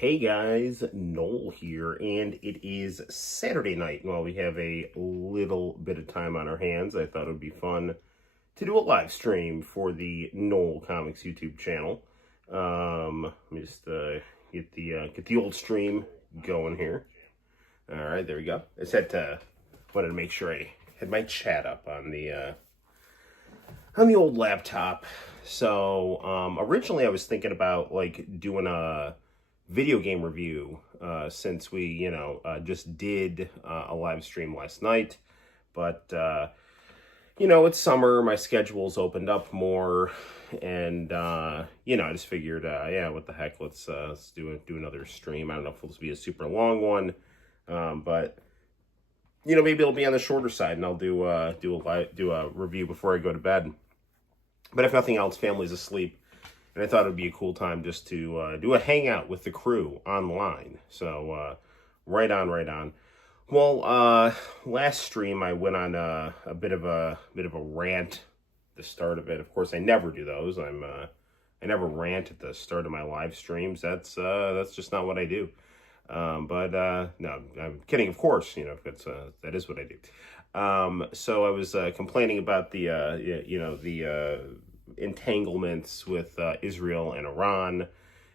Hey guys, Noel here, and it is Saturday night. While we have a little bit of time on our hands, I thought it would be fun to do a live stream for the Noel ComiX YouTube channel. Let me just get the old stream going here. All right, there we go. I just wanted to make sure I had my chat up on the old laptop. So originally I was thinking about like doing a video game review since we just did a live stream last night, but it's summer, my schedule's opened up more, and I just figured yeah, what the heck, let's do another stream. I don't know if it'll be a super long one, but maybe it'll be on the shorter side, and I'll do a review before I go to bed. But if nothing else, family's asleep, and I thought it would be a cool time just to do a hangout with the crew online. So right on. Well, last stream I went on a bit of a rant. The start of it, of course, I never do those. I never rant at the start of my live streams. That's just not what I do. But no, I'm kidding. Of course, that is what I do. So I was complaining about the entanglements with Israel and Iran,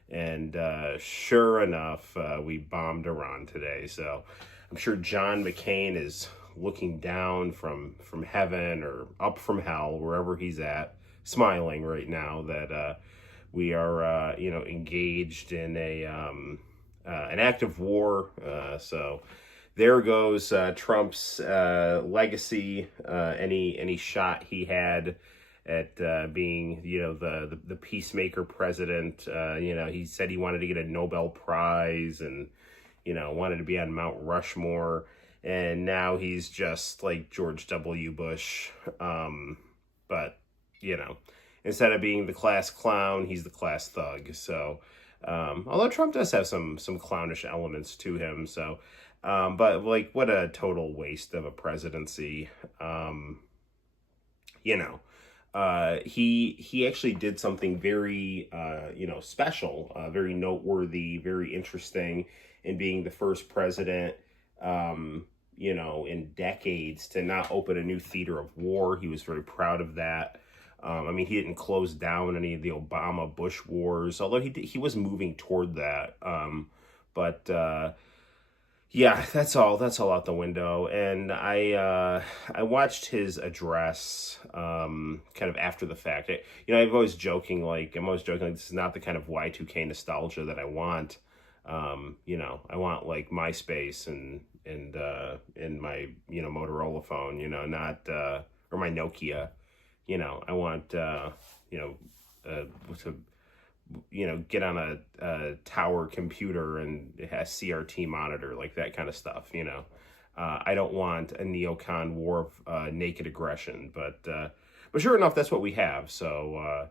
and sure enough, we bombed Iran today. So I'm sure John McCain is looking down from heaven or up from hell, wherever he's at, smiling right now that we are engaged in an act of war. So there goes Trump's legacy, any shot he had at being, the peacemaker president. He said he wanted to get a Nobel Prize and, wanted to be on Mount Rushmore. And now he's just like George W. Bush. But, instead of being the class clown, he's the class thug. So, although Trump does have some clownish elements to him. So, but like, what a total waste of a presidency. He actually did something very, special, very noteworthy, very interesting in being the first president, in decades to not open a new theater of war. He was very proud of that. He didn't close down any of the Obama-Bush wars, although he was moving toward that. Yeah, that's all out the window. And I watched his address kind of after the fact. I'm always joking like this is not the kind of Y2K nostalgia that I want. I want like MySpace and my Motorola phone, not or my Nokia. I want to get on a tower computer and it has CRT monitor, like that kind of stuff, I don't want a neocon war of naked aggression, but sure enough, that's what we have. So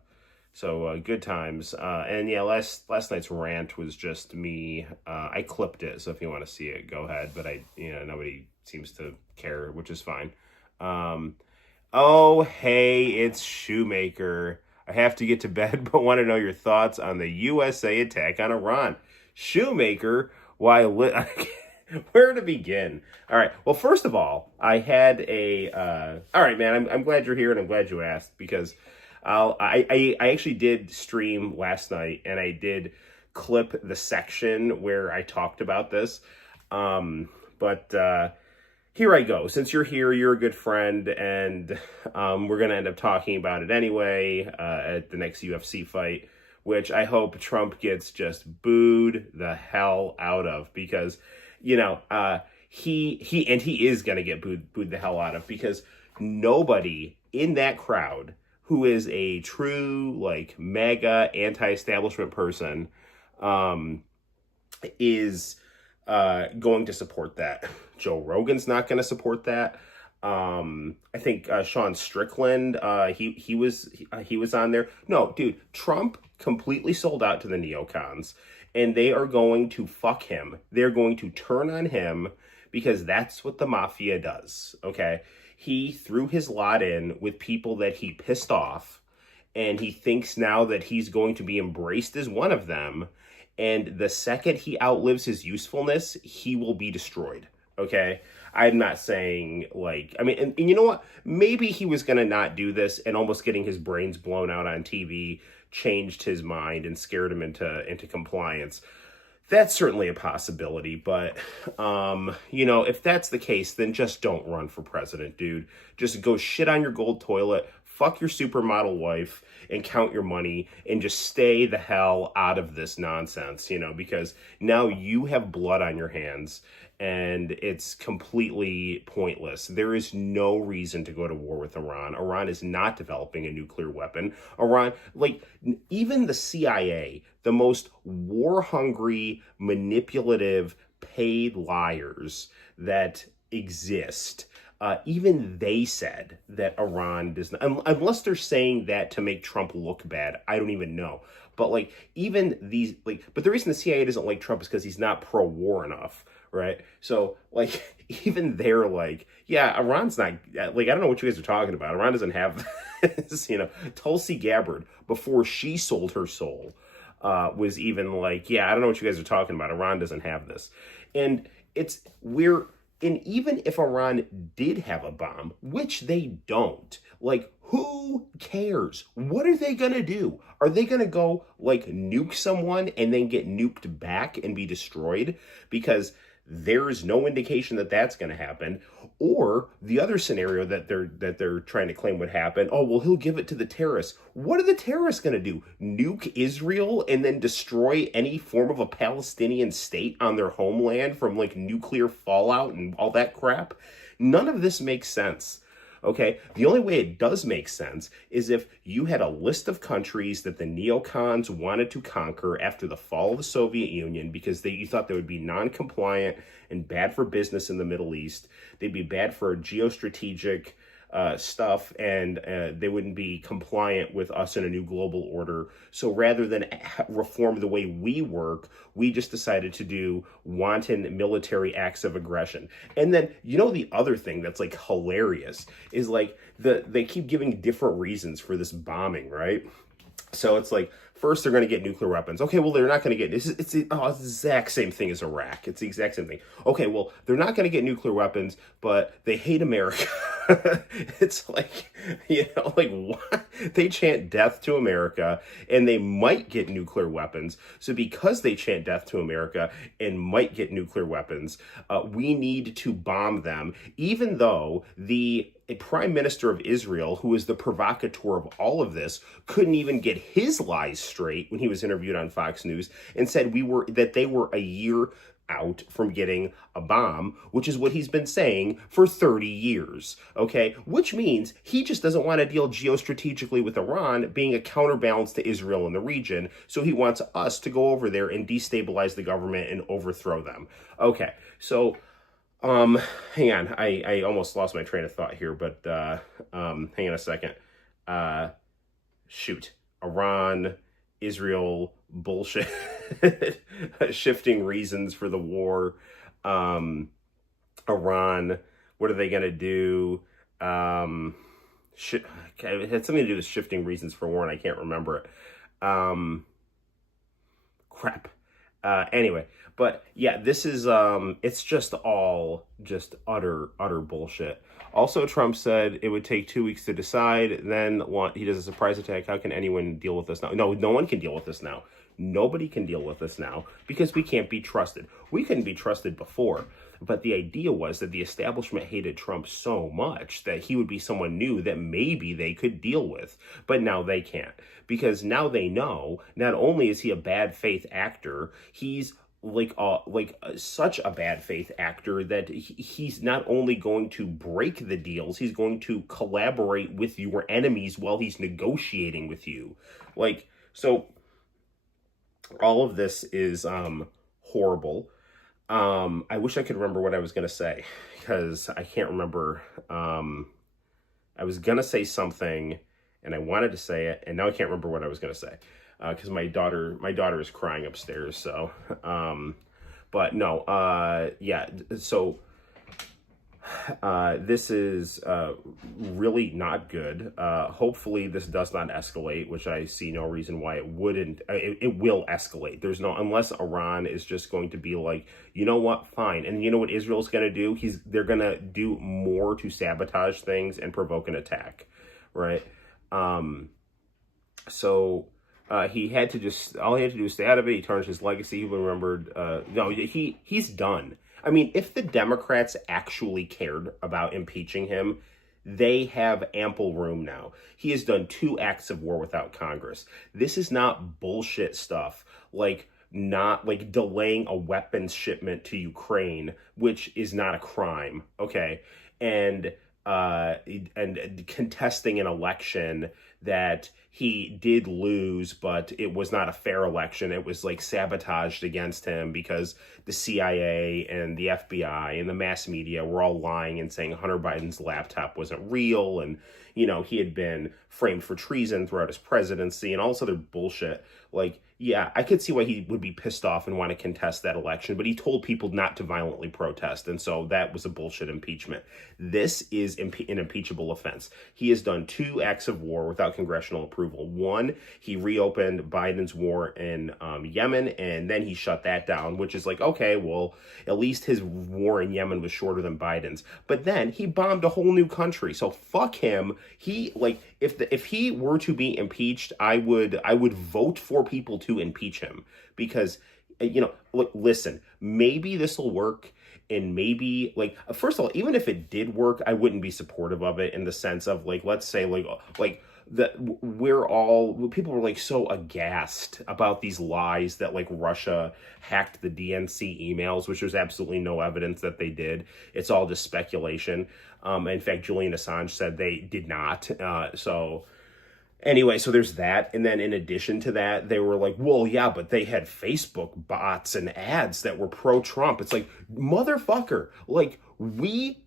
good times. And yeah, last night's rant was just me. I clipped it, so if you want to see it, go ahead. But nobody seems to care, which is fine. Oh, hey, it's Shoemaker. I have to get to bed, but want to know your thoughts on the USA attack on Iran. Shoemaker, why? Where to begin? All right. Well, first of all, I had all right, man. I'm glad you're here, and I'm glad you asked, because I actually did stream last night, and I did clip the section where I talked about this. But here I go. Since you're here, you're a good friend, and we're going to end up talking about it anyway at the next UFC fight, which I hope Trump gets just booed the hell out of, because, he is going to get booed the hell out of, because nobody in that crowd who is a true, like, mega anti-establishment person is going to support that. Joe Rogan's not going to support that. I think Sean Strickland, he was on there. No, dude, Trump completely sold out to the neocons, and they are going to fuck him. They're going to turn on him, because that's what the mafia does, okay? He threw his lot in with people that he pissed off, and he thinks now that he's going to be embraced as one of them. And the second he outlives his usefulness, he will be destroyed. Okay? I'm not saying, like, I mean, and you know what? Maybe he was going to not do this, and almost getting his brains blown out on TV changed his mind and scared him into compliance. That's certainly a possibility, but, you know, if that's the case, then just don't run for president, dude. Just go shit on your gold toilet, fuck your supermodel wife, and count your money, and just stay the hell out of this nonsense, you know, because now you have blood on your hands, and it's completely pointless. There is no reason to go to war with Iran. Iran is not developing a nuclear weapon. Iran, like, even the CIA, the most war-hungry, manipulative, paid liars that exist, even they said that Iran does not, unless they're saying that to make Trump look bad. I don't even know. But, like, even these, like, but the reason the CIA doesn't like Trump is because he's not pro-war enough, right? So, like, even they're like, yeah, Iran's not, like, I don't know what you guys are talking about. Iran doesn't have this, you know. Tulsi Gabbard, before she sold her soul, was even like, yeah, I don't know what you guys are talking about. Iran doesn't have this. And and even if Iran did have a bomb, which they don't, like, who cares? What are they going to do? Are they going to go, like, nuke someone and then get nuked back and be destroyed? Because there's no indication that that's going to happen. Or the other scenario that they're trying to claim would happen, oh, well, he'll give it to the terrorists. What are the terrorists going to do? Nuke Israel and then destroy any form of a Palestinian state on their homeland from, like, nuclear fallout and all that crap? None of this makes sense. Okay, the only way it does make sense is if you had a list of countries that the neocons wanted to conquer after the fall of the Soviet Union because you thought they would be non-compliant and bad for business in the Middle East. They'd be bad for geostrategic stuff, and they wouldn't be compliant with us in a new global order. So rather than reform the way we work, we just decided to do wanton military acts of aggression. And then, you know, the other thing that's, like, hilarious is, like, they keep giving different reasons for this bombing, right? So it's like, first they're going to get nuclear weapons. Okay, well, they're not going to get, it's the exact same thing as Iraq. It's the exact same thing. Okay, well, they're not going to get nuclear weapons, but they hate America. It's like, you know, like, what? They chant death to America, and they might get nuclear weapons. So because they chant death to America and might get nuclear weapons, we need to bomb them, even though a prime minister of Israel, who is the provocateur of all of this, couldn't even get his lies straight when he was interviewed on Fox News, and said that they were a year out from getting a bomb, which is what he's been saying for 30 years, okay? Which means he just doesn't want to deal geostrategically with Iran being a counterbalance to Israel in the region, so he wants us to go over there and destabilize the government and overthrow them. Okay, so hang on, I almost lost my train of thought here, but hang on a second. Shoot. Iran, Israel, bullshit. Shifting reasons for the war. Iran, what are they going to do? It had something to do with shifting reasons for war, and I can't remember it. Crap. Anyway, but yeah, this is, it's just all just utter bullshit. Also, Trump said it would take 2 weeks to decide, then he does a surprise attack. How can anyone deal with this now? No one can deal with this now. Nobody can deal with this now because we can't be trusted. We couldn't be trusted before, but the idea was that the establishment hated Trump so much that he would be someone new that maybe they could deal with, but now they can't, because now they know not only is he a bad faith actor, he's such a bad faith actor that he's not only going to break the deals, he's going to collaborate with your enemies while he's negotiating with you. Like, so all of this is horrible. I wish I could remember what I was going to say, because I can't remember. I was going to say something and I wanted to say it, and now I can't remember what I was going to say. Because my daughter is crying upstairs. So, but no, yeah. So, This is really not good. Hopefully this does not escalate, which I see no reason why it wouldn't. It will escalate. There's no, unless Iran is just going to be like, you know what, fine. And you know what Israel's going to do? They're going to do more to sabotage things and provoke an attack, right? So he had to just, all he had to do was stay out of it. He tarnished his legacy. He remembered, no, he's done. I mean, if the Democrats actually cared about impeaching him, they have ample room now. He has done 2 acts of war without Congress. This is not bullshit stuff like not like delaying a weapons shipment to Ukraine, which is not a crime, okay? And contesting an election that he did lose, but it was not a fair election. It was like sabotaged against him because the CIA and the FBI and the mass media were all lying and saying Hunter Biden's laptop wasn't real, and you know, he had been framed for treason throughout his presidency and all this other bullshit. Like, yeah, I could see why he would be pissed off and want to contest that election, but he told people not to violently protest, and so that was a bullshit impeachment. This is an impeachable offense. He has done 2 acts of war without congressional approval. 1, he reopened Biden's war in Yemen, and then he shut that down, which is like, okay, well, at least his war in Yemen was shorter than Biden's. But then he bombed a whole new country, so fuck him. He, like, if he were to be impeached, I would vote for people to impeach him, because, you know, look, listen, maybe this will work. And maybe, like, first of all, even if it did work, I wouldn't be supportive of it, in the sense of, like, let's say, people were like so aghast about these lies that like Russia hacked the DNC emails, which there's absolutely no evidence that they did. It's all just speculation. In fact, Julian Assange said they did not. Anyway, so there's that. And then in addition to that, they were like, well, yeah, but they had Facebook bots and ads that were pro-Trump. It's like, motherfucker, like, we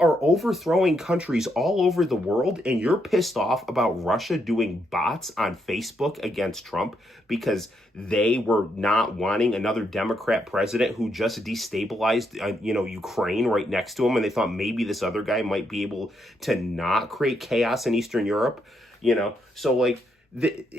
are overthrowing countries all over the world, and you're pissed off about Russia doing bots on Facebook against Trump because they were not wanting another Democrat president who just destabilized, Ukraine right next to him, and they thought maybe this other guy might be able to not create chaos in Eastern Europe, you know? So, like,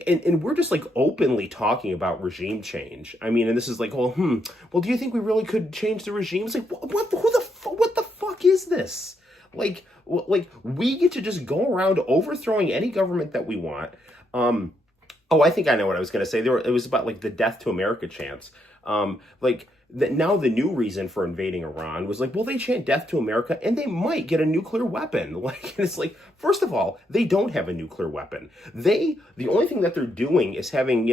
and we're just like openly talking about regime change. I mean, and this is like, well, do you think we really could change the regime? It's like, what the fuck is this? Like we get to just go around overthrowing any government that we want. I think I know what I was going to say. It was about like the death to America chants. Now the new reason for invading Iran was like, well, they chant death to America and they might get a nuclear weapon. Like, and it's like, first of all, they don't have a nuclear weapon. The only thing that they're doing is having,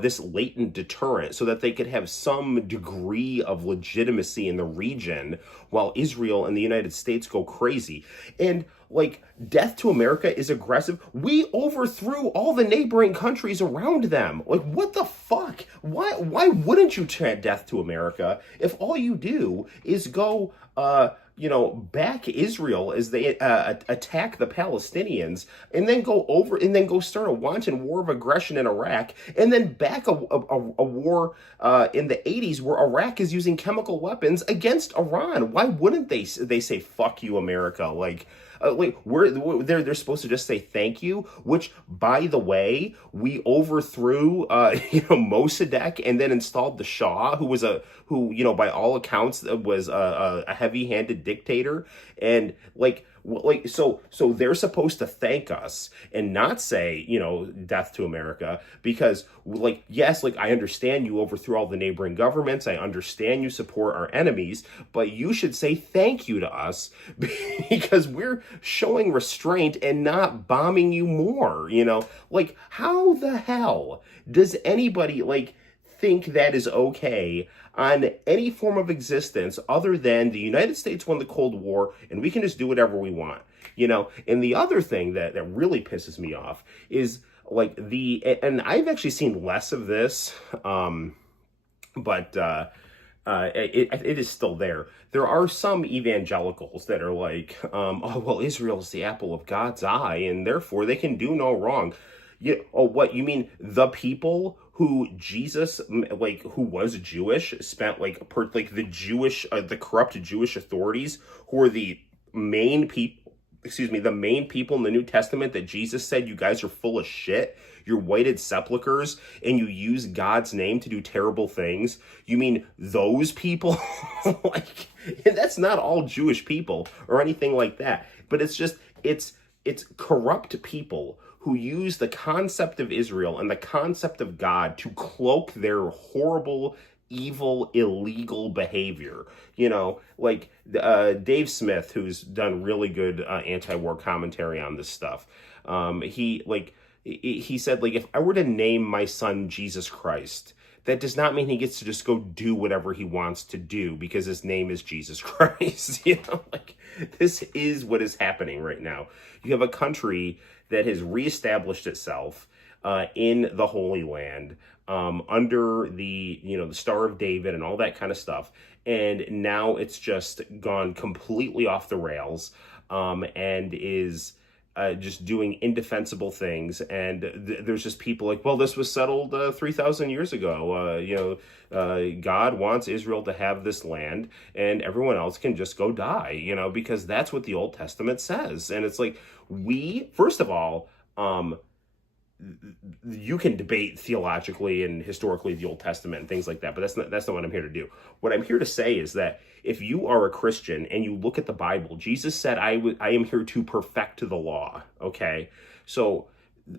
this latent deterrent so that they could have some degree of legitimacy in the region while Israel and the United States go crazy. And like, death to America is aggressive. We overthrew all the neighboring countries around them. Like, what the fuck? Why wouldn't you chant death to America if all you do is go, back Israel as they attack the Palestinians, and then go start a wanton war of aggression in Iraq, and then back a war in the 80s where Iraq is using chemical weapons against Iran? Why wouldn't they say, fuck you, America? Like, they're supposed to just say thank you, which, by the way, we overthrew, Mossadegh, and then installed the Shah, who by all accounts was a heavy-handed dictator, and so they're supposed to thank us and not say, death to America, because yes, I understand you overthrew all the neighboring governments. I understand you support our enemies, but you should say thank you to us because we're showing restraint and not bombing you more, how the hell does anybody think that is okay on any form of existence other than the United States won the Cold War and we can just do whatever we want, And the other thing that really pisses me off is and I've actually seen less of this, but it is still there. There are some evangelicals that are like, Israel's the apple of God's eye and therefore they can do no wrong. Oh, what you mean? The people who Jesus, like, who was Jewish, spent like the Jewish, the corrupt Jewish authorities, who are the main people. Excuse me, the main people in the New Testament that Jesus said, you guys are full of shit. You're whited sepulchers, and you use God's name to do terrible things. You mean those people? Like, and that's not all Jewish people or anything like that. But it's just, it's corrupt people who use the concept of Israel and the concept of God to cloak their horrible, evil, illegal behavior. Like Dave Smith, who's done really good anti-war commentary on this stuff. He said, like, if I were to name my son Jesus Christ, that does not mean he gets to just go do whatever he wants to do because his name is Jesus Christ. Like, this is what is happening right now. You have a country that has reestablished itself in the Holy Land under the Star of David and all that kind of stuff. And now it's just gone completely off the rails and is just doing indefensible things. And there's just people like, well, this was settled 3,000 years ago. God wants Israel to have this land and everyone else can just go die, because that's what the Old Testament says. And it's like, first of all, you can debate theologically and historically the Old Testament and things like that, but that's not what I'm here to do. What I'm here to say is that if you are a Christian and you look at the Bible, Jesus said, I am here to perfect the law, okay? So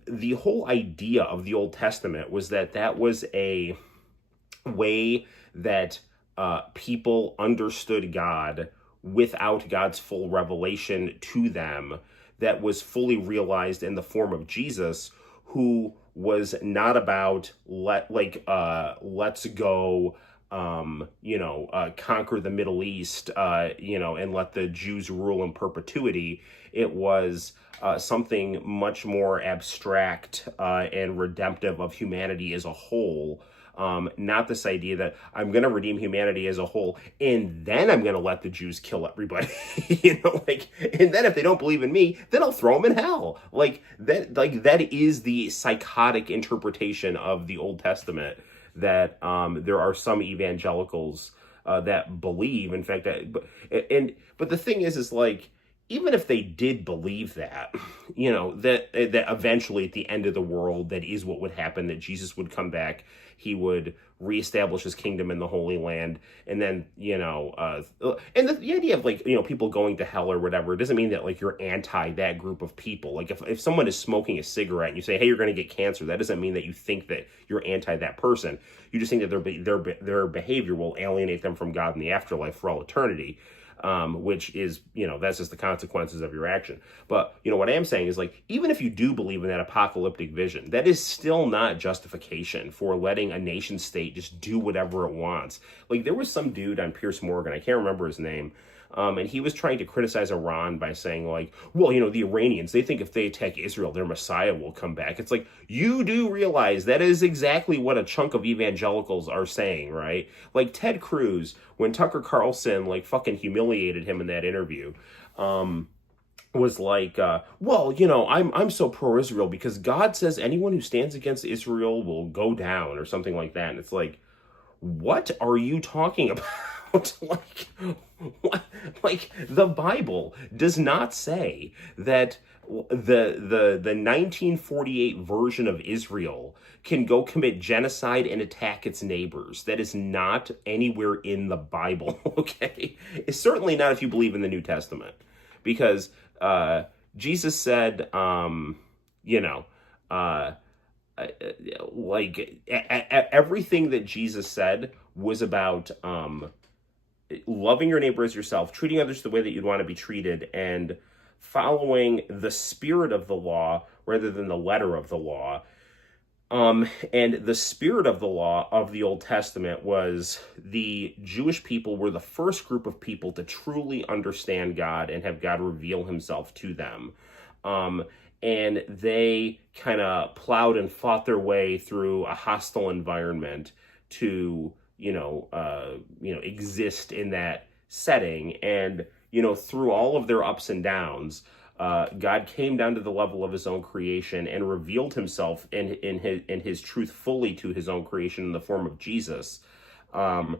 the whole idea of the Old Testament was that was a way that people understood God without God's full revelation to them, that was fully realized in the form of Jesus, who was not about let's go conquer the Middle East and let the Jews rule in perpetuity. It was something much more abstract and redemptive of humanity as a whole. Not this idea that I'm going to redeem humanity as a whole and then I'm going to let the Jews kill everybody, and then if they don't believe in me, then I'll throw them in hell. That is the psychotic interpretation of the Old Testament that there are some evangelicals that believe. In fact, but the thing is like, even if they did believe that, that eventually at the end of the world, that is what would happen, that Jesus would come back, he would reestablish his kingdom in the Holy Land, and then, and the idea of people going to hell or whatever, it doesn't mean that you're anti that group of people. Like if someone is smoking a cigarette and you say, hey, you're going to get cancer, that doesn't mean that you think that you're anti that person. You just think that their behavior will alienate them from God in the afterlife for all eternity. Which is, that's just the consequences of your action. But, what I am saying is even if you do believe in that apocalyptic vision, that is still not justification for letting a nation state just do whatever it wants. There was some dude on Piers Morgan, I can't remember his name, and he was trying to criticize Iran by saying the Iranians, they think if they attack Israel, their Messiah will come back. It's you do realize that is exactly what a chunk of evangelicals are saying, right? Ted Cruz, when Tucker Carlson fucking humiliated him in that interview, was I'm so pro-Israel because God says anyone who stands against Israel will go down or something like that. And it's what are you talking about? The Bible does not say that the 1948 version of Israel can go commit genocide and attack its neighbors. That is not anywhere in the Bible, okay? It's certainly not if you believe in the New Testament, because Jesus said, everything that Jesus said was about loving your neighbor as yourself, treating others the way that you'd want to be treated, and following the spirit of the law rather than the letter of the law. And the spirit of the law of the Old Testament was the Jewish people were the first group of people to truly understand God and have God reveal himself to them. And they kind of plowed and fought their way through a hostile environment to exist in that setting. And, through all of their ups and downs, God came down to the level of his own creation and revealed himself in his truth fully to his own creation in the form of Jesus. And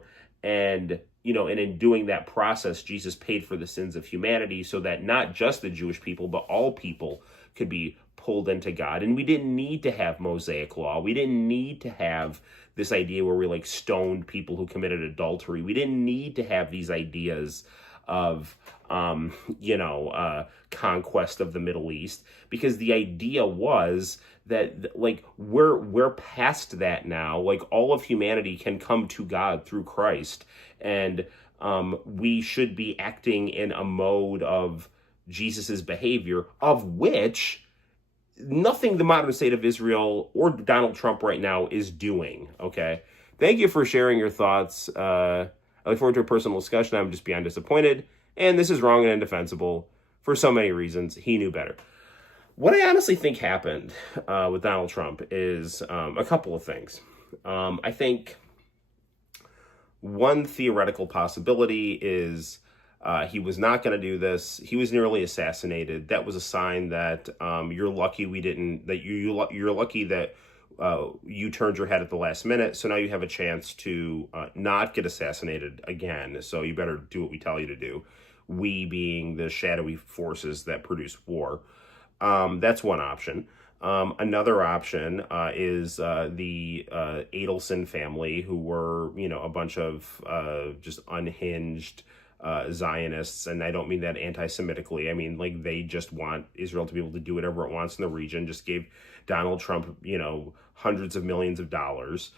in doing that process, Jesus paid for the sins of humanity so that not just the Jewish people, but all people could be pulled into God. And we didn't need to have Mosaic law. We didn't need to have this idea where we like stoned people who committed adultery. We didn't need to have these ideas of conquest of the Middle East, because the idea was that like we're past that now. Like all of humanity can come to God through Christ, and we should be acting in a mode of Jesus's behavior, of which nothing the modern state of Israel or Donald Trump right now is doing. Okay, thank you for sharing your thoughts. I look forward to a personal discussion. I'm just beyond disappointed, and this is wrong and indefensible for so many reasons. He knew better. What I honestly think happened with Donald Trump is a couple of things. I think one theoretical possibility is he was not going to do this. He was nearly assassinated. That was a sign that you're lucky we didn't. That you're lucky that you turned your head at the last minute. So now you have a chance to not get assassinated again. So you better do what we tell you to do. We being the shadowy forces that produce war. That's one option. Another option is the Adelson family, who were, a bunch of just unhinged Zionists. And I don't mean that anti-Semitically. I mean, like, they just want Israel to be able to do whatever it wants in the region. Just gave Donald Trump, hundreds of millions of dollars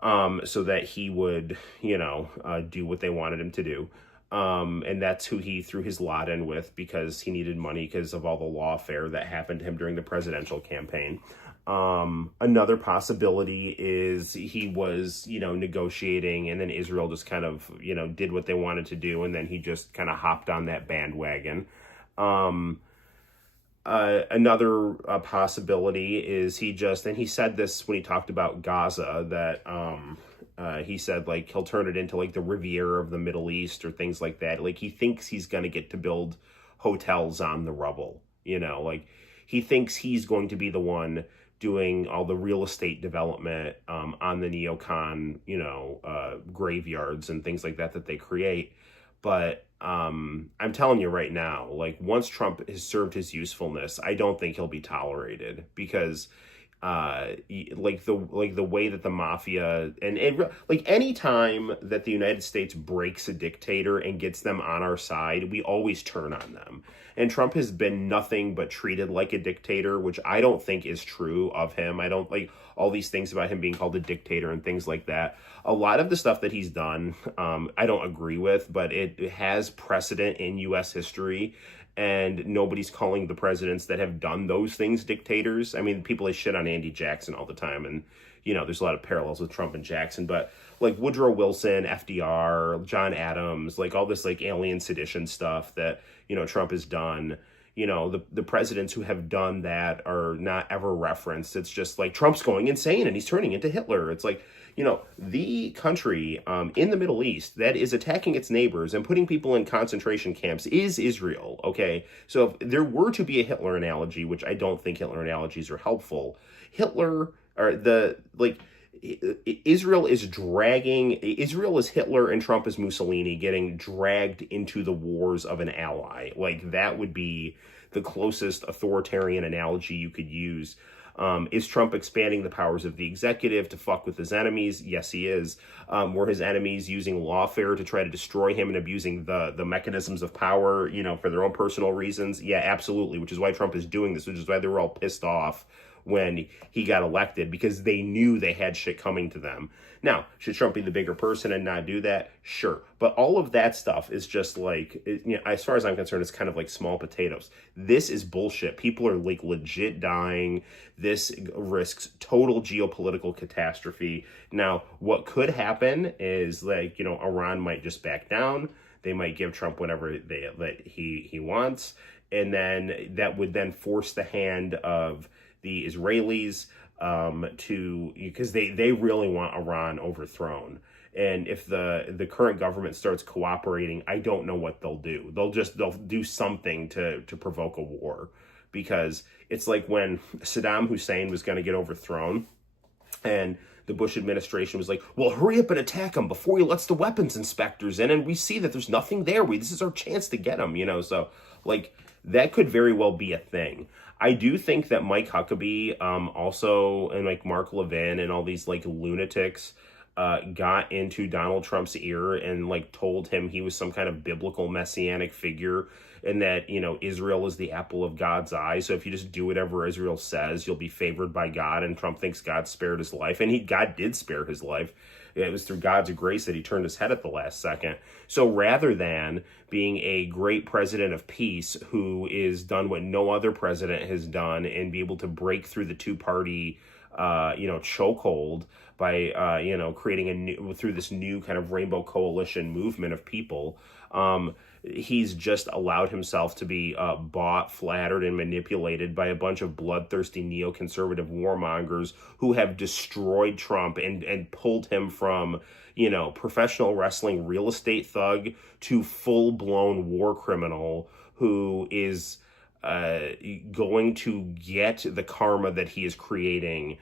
so that he would, do what they wanted him to do. And that's who he threw his lot in with, because he needed money because of all the lawfare that happened to him during the presidential campaign. Another possibility is he was, negotiating, and then Israel just kind of, did what they wanted to do, and then he just kind of hopped on that bandwagon. Another possibility is and he said this when he talked about Gaza, that he said, like, he'll turn it into, like, the Riviera of the Middle East or things like that. Like, he thinks he's going to get to build hotels on the rubble, like, he thinks he's going to be the one doing all the real estate development on the neocon, graveyards and things like that they create. But I'm telling you right now, like, once Trump has served his usefulness, I don't think he'll be tolerated, because like the way that the mafia and like any time that the United States breaks a dictator and gets them on our side, we always turn on them. And Trump has been nothing but treated like a dictator, which I don't think is true of him. I don't like all these things about him being called a dictator and things like that. A lot of the stuff that he's done, I don't agree with, but it has precedent in U.S. history. And nobody's calling the presidents that have done those things dictators. I mean, people shit on Andy Jackson all the time, and there's a lot of parallels with Trump and Jackson. But like Woodrow Wilson, FDR, John Adams, like all this like alien sedition stuff that Trump has done. The presidents who have done that are not ever referenced. It's just like Trump's going insane and he's turning into Hitler. It's like, the country in the Middle East that is attacking its neighbors and putting people in concentration camps is Israel, okay? So if there were to be a Hitler analogy, which I don't think Hitler analogies are helpful, Israel is Hitler and Trump is Mussolini getting dragged into the wars of an ally. Like, that would be the closest authoritarian analogy you could use. Is Trump expanding the powers of the executive to fuck with his enemies? Yes, he is. Were his enemies using lawfare to try to destroy him and abusing the mechanisms of power, for their own personal reasons? Yeah, absolutely, which is why Trump is doing this, which is why they were all pissed off when he got elected, because they knew they had shit coming to them. Now, should Trump be the bigger person and not do that? Sure. But all of that stuff is just like, as far as I'm concerned, it's kind of like small potatoes. This is bullshit. People are like legit dying. This risks total geopolitical catastrophe. Now, what could happen is like, Iran might just back down. They might give Trump whatever he wants. And then that would then force the hand of the Israelis because they really want Iran overthrown. And if the current government starts cooperating, I don't know what they'll do. They'll do something to provoke a war, because it's like when Saddam Hussein was going to get overthrown, and the Bush administration was like, well, hurry up and attack him before he lets the weapons inspectors in, and we see that there's nothing there. This is our chance to get him, so like that could very well be a thing. I do think that Mike Huckabee, also, and like Mark Levin and all these like lunatics, got into Donald Trump's ear and like told him he was some kind of biblical messianic figure, and that, Israel is the apple of God's eye. So if you just do whatever Israel says, you'll be favored by God. And Trump thinks God spared his life, and God did spare his life. It was through God's grace that he turned his head at the last second. So rather than being a great president of peace who is done what no other president has done and be able to break through the two-party chokehold by creating through this new kind of rainbow coalition movement of people, he's just allowed himself to be bought, flattered, and manipulated by a bunch of bloodthirsty neoconservative warmongers who have destroyed Trump and pulled him from, professional wrestling real estate thug to full-blown war criminal who is going to get the karma that he is creating,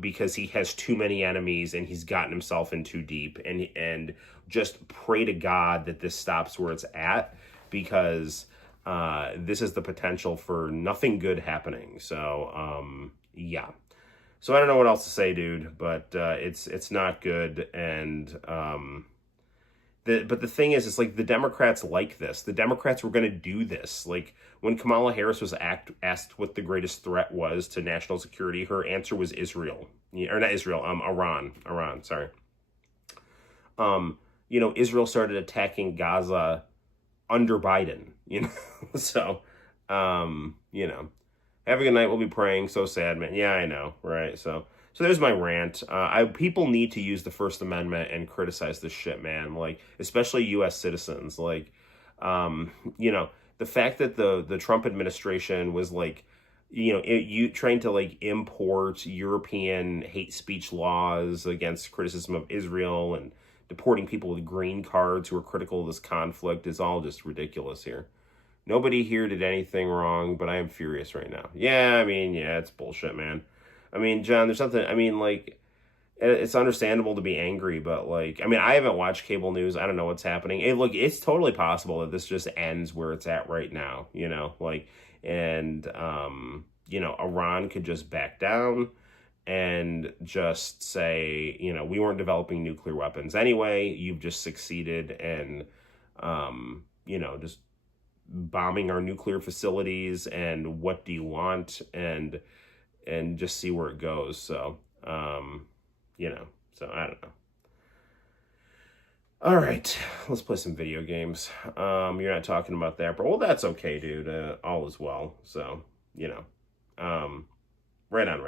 because he has too many enemies and he's gotten himself in too deep. And just pray to God that this stops where it's at, because this is the potential for nothing good happening. So yeah. So I don't know what else to say, dude, but it's not good. And but the thing is, it's like the Democrats like this. The Democrats were going to do this. Like when Kamala Harris was asked what the greatest threat was to national security, her answer was Israel. Or not Israel, Iran, sorry. Israel started attacking Gaza under Biden, So, have a good night. We'll be praying. So sad, man. Yeah, I know. Right. So there's my rant. People need to use the First Amendment and criticize this shit, man. Like, especially U.S. citizens. Like, the fact that the Trump administration was like, trying to like import European hate speech laws against criticism of Israel and deporting people with green cards who are critical of this conflict is all just ridiculous here. Nobody here did anything wrong, but I am furious right now. Yeah, it's bullshit, man. John, there's something, like, it's understandable to be angry, but, like, I haven't watched cable news. I don't know what's happening. It's totally possible that this just ends where it's at right now, Iran could just back down and just say, we weren't developing nuclear weapons anyway. You've just succeeded in, just bombing our nuclear facilities, and what do you want? And just see where it goes. So, so I don't know. All right, let's play some video games. You're not talking about that, but well, that's okay, dude. All is well. So, right on.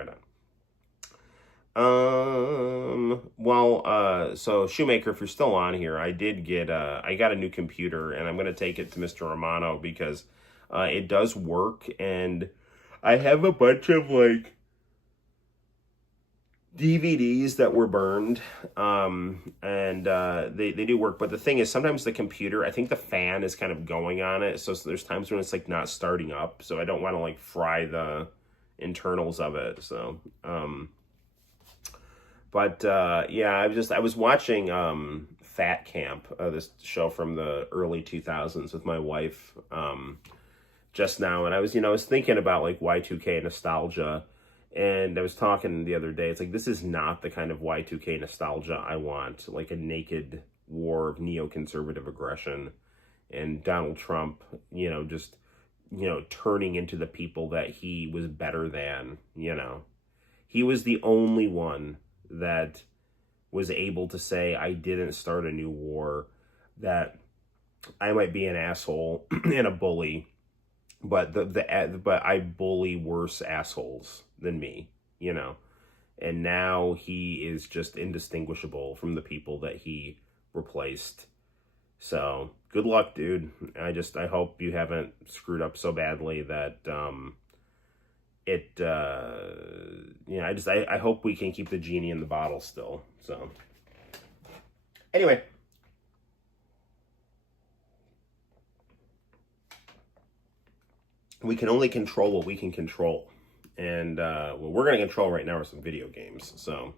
So Shoemaker, if you're still on here, I got a new computer, and I'm going to take it to Mr. Romano because, it does work, and I have a bunch of like DVDs that were burned, and they do work, but the thing is, sometimes the computer, I think the fan is kind of going on it, so there's times when it's like not starting up, so I don't want to like fry the internals of it. So, yeah, I was watching Fat Camp, this show from the early 2000s with my wife just now, and I was thinking about like Y2K nostalgia, and I was talking the other day, it's like, this is not the kind of Y2K nostalgia I want, like a naked war of neoconservative aggression, and Donald Trump, just, turning into the people that he was better than, He was the only one that was able to say, I didn't start a new war, that I might be an asshole and a bully, but but I bully worse assholes than me, and now he is just indistinguishable from the people that he replaced. So good luck, dude. I hope you haven't screwed up so badly that I hope we can keep the genie in the bottle still. So Anyway. We can only control what we can control. And what we're going to control right now are some video games. So,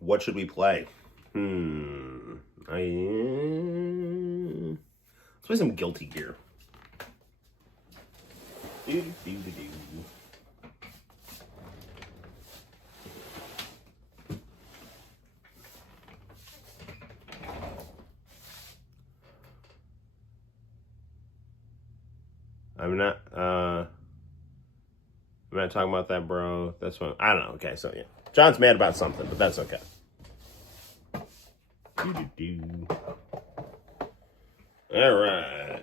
what should we play? Let's play some Guilty Gear. I'm not talking about that, bro. That's what I don't know. Okay, so yeah, John's mad about something, but that's okay. All right.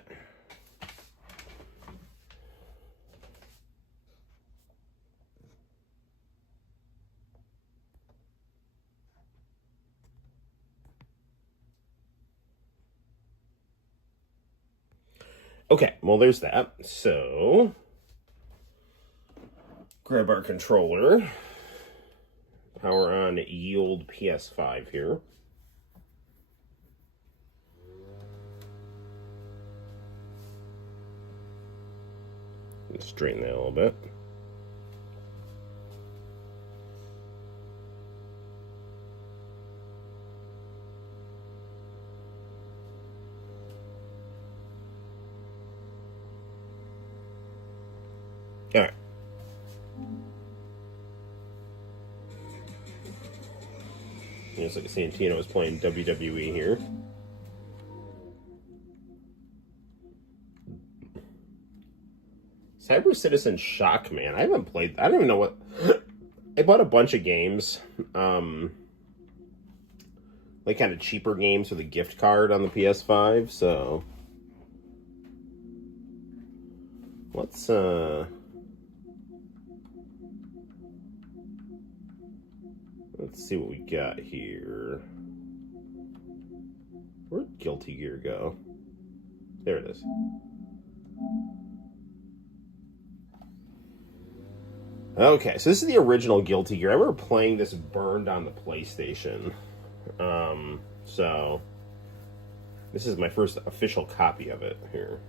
Okay, well, there's that. So, grab our controller. Power on Yield PS5 here. Let's straighten that a little bit. All right. Looks like Santino is playing WWE here. Cyber Citizen Shockman. I haven't played. I don't even know what. I bought a bunch of games, like kind of cheaper games with a gift card on the PS5. So let's see what we got here. Where'd Guilty Gear go? There it is. Okay, so this is the original Guilty Gear. I remember playing this burned on the PlayStation. So this is my first official copy of it here.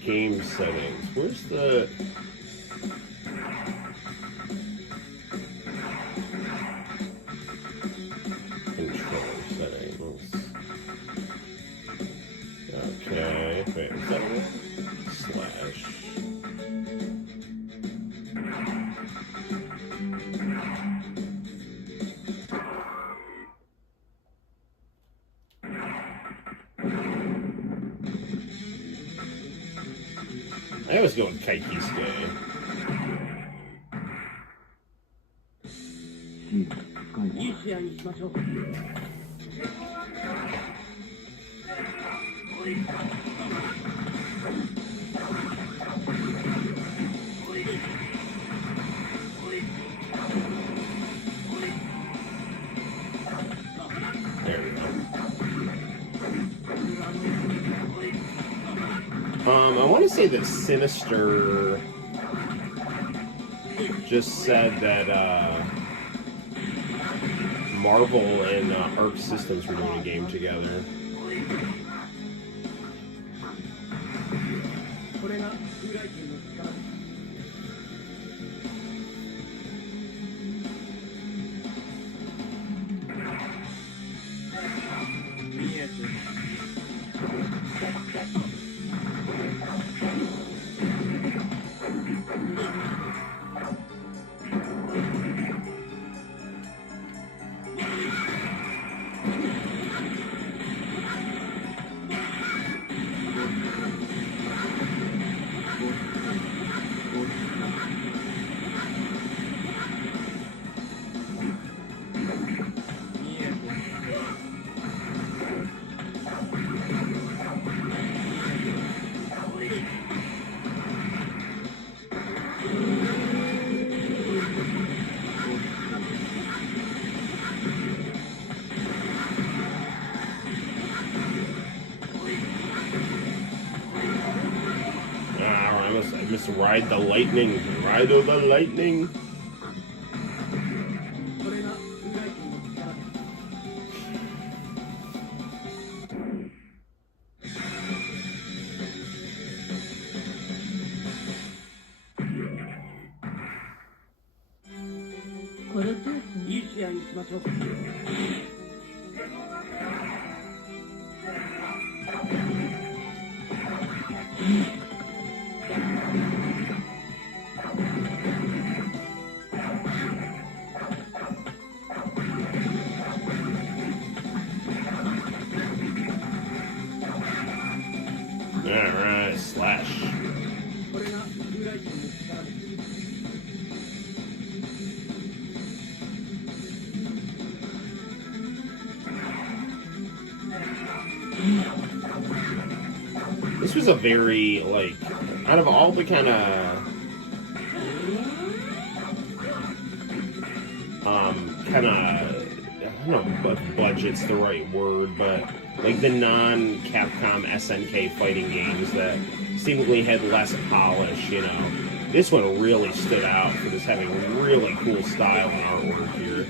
Game settings. Where's the... controller settings? Okay, wait, is that one? Slash. I always go with Kaikisuke. There we go. I want to say that Sinister just said that Marvel and Arc Systems were doing a game together. just ride the lightning. Ride the lightning. Alright, slash. This was a very, like, out of all the kind of, I don't know if budget's the right word, but like the non-Capcom SNK fighting games that seemingly had less polish, you know. This one really stood out for just having really cool style and artwork here.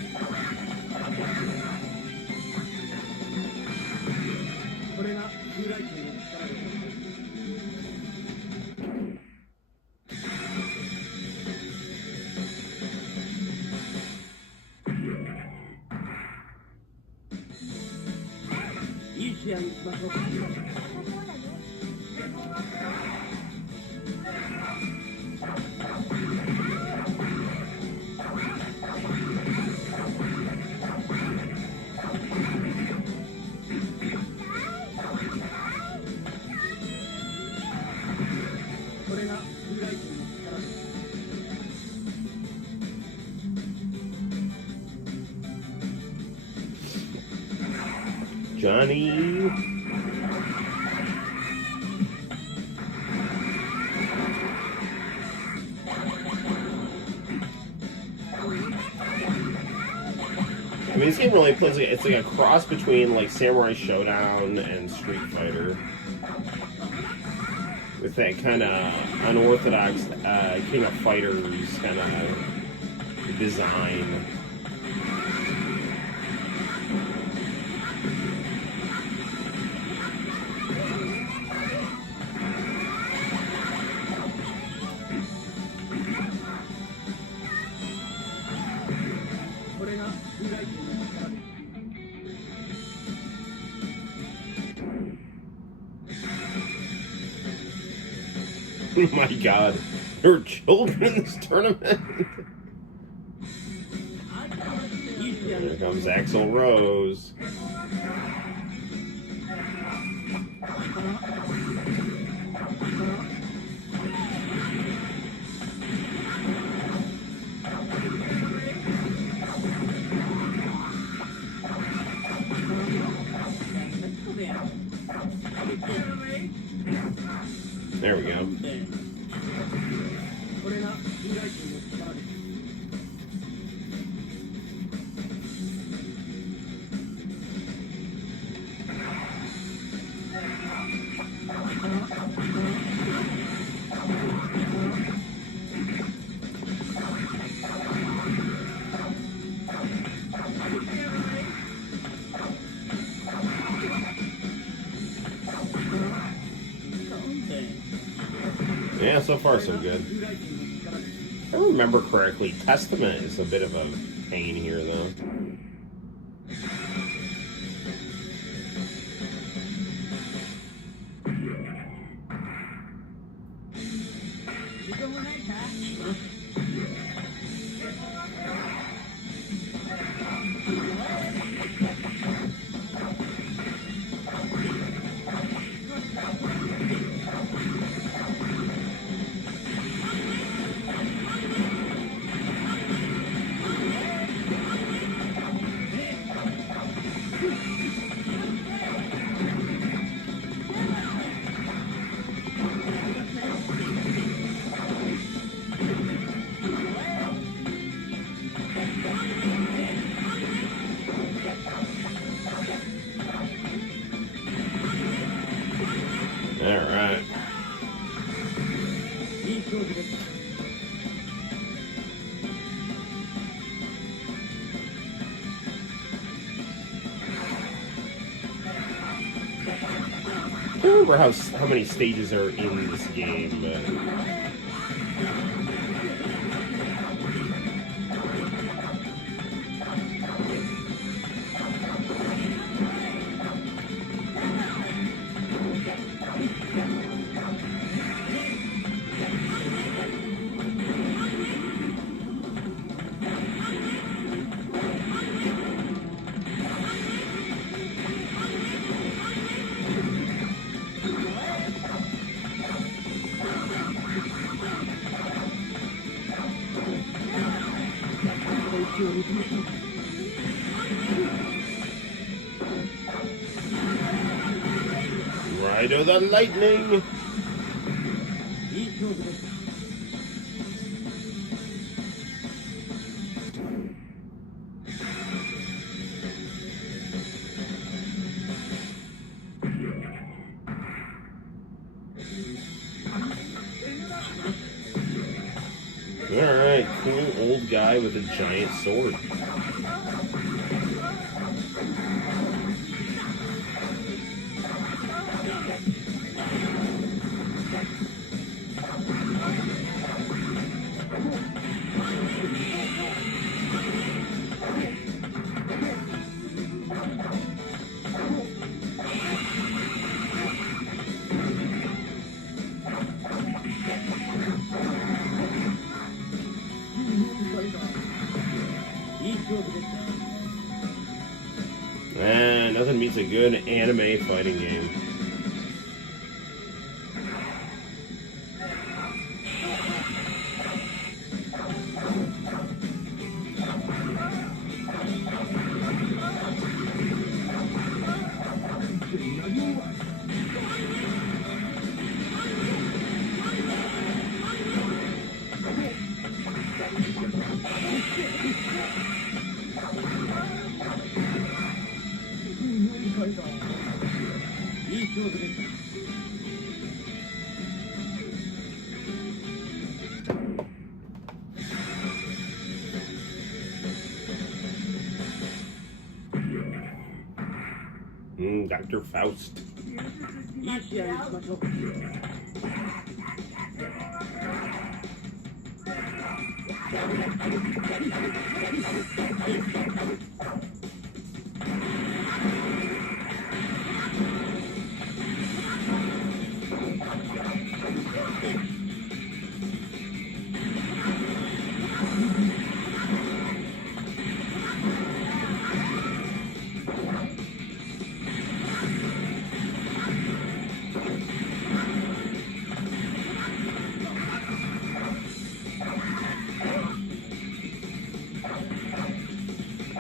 Johnny. I mean, this game really plays like, it's like a cross between like Samurai Showdown and Street Fighter, with that kind of unorthodox King of Fighters kind of design. Oh my god, there are children in this tournament. Here comes Axl Rose. There we go. Yeah, so far so good. If I remember correctly, Testament is a bit of a pain here, though. remember how many stages are in this game. Ride of the lightning! Alright, cool old guy with a giant sword. Man, nothing beats a good anime fighting game. Dr. Faust.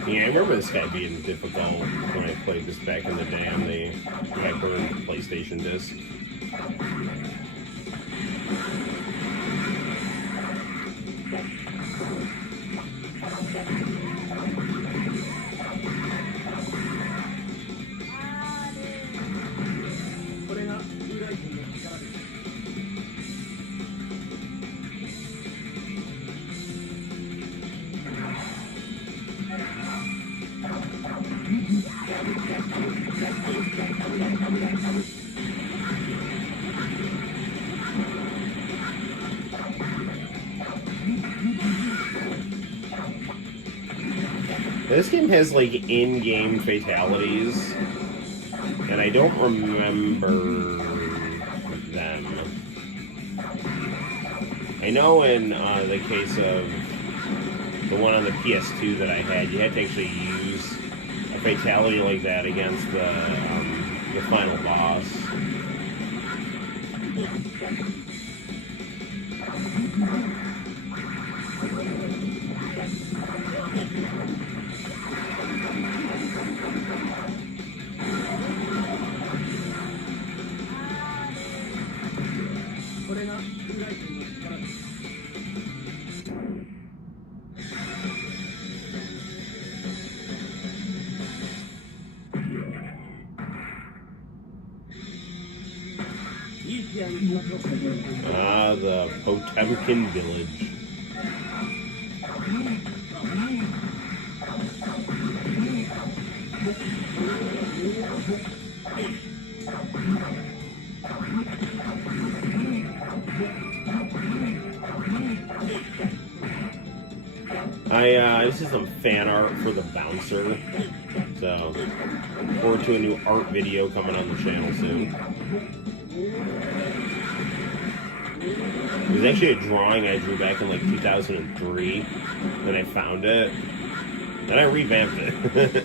Yeah, I remember this guy being difficult when I played this back in the day on the PlayStation disc. This game has like in-game fatalities, and I don't remember them. I know in the case of the one on the PS2 that I had, you had to actually use a fatality like that against the final boss. The Potemkin village. This is some fan art for the bouncer. So, look forward to a new art video coming on the channel soon. It was actually a drawing I drew back in like 2003. Then I found it. Then I revamped it.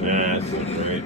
Yeah, that's not right.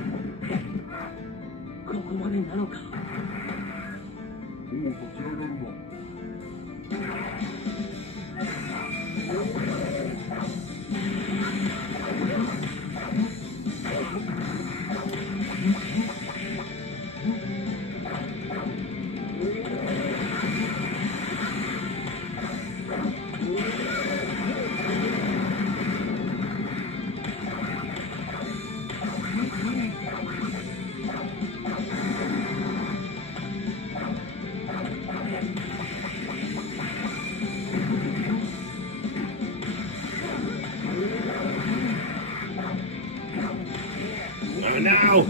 Oh no!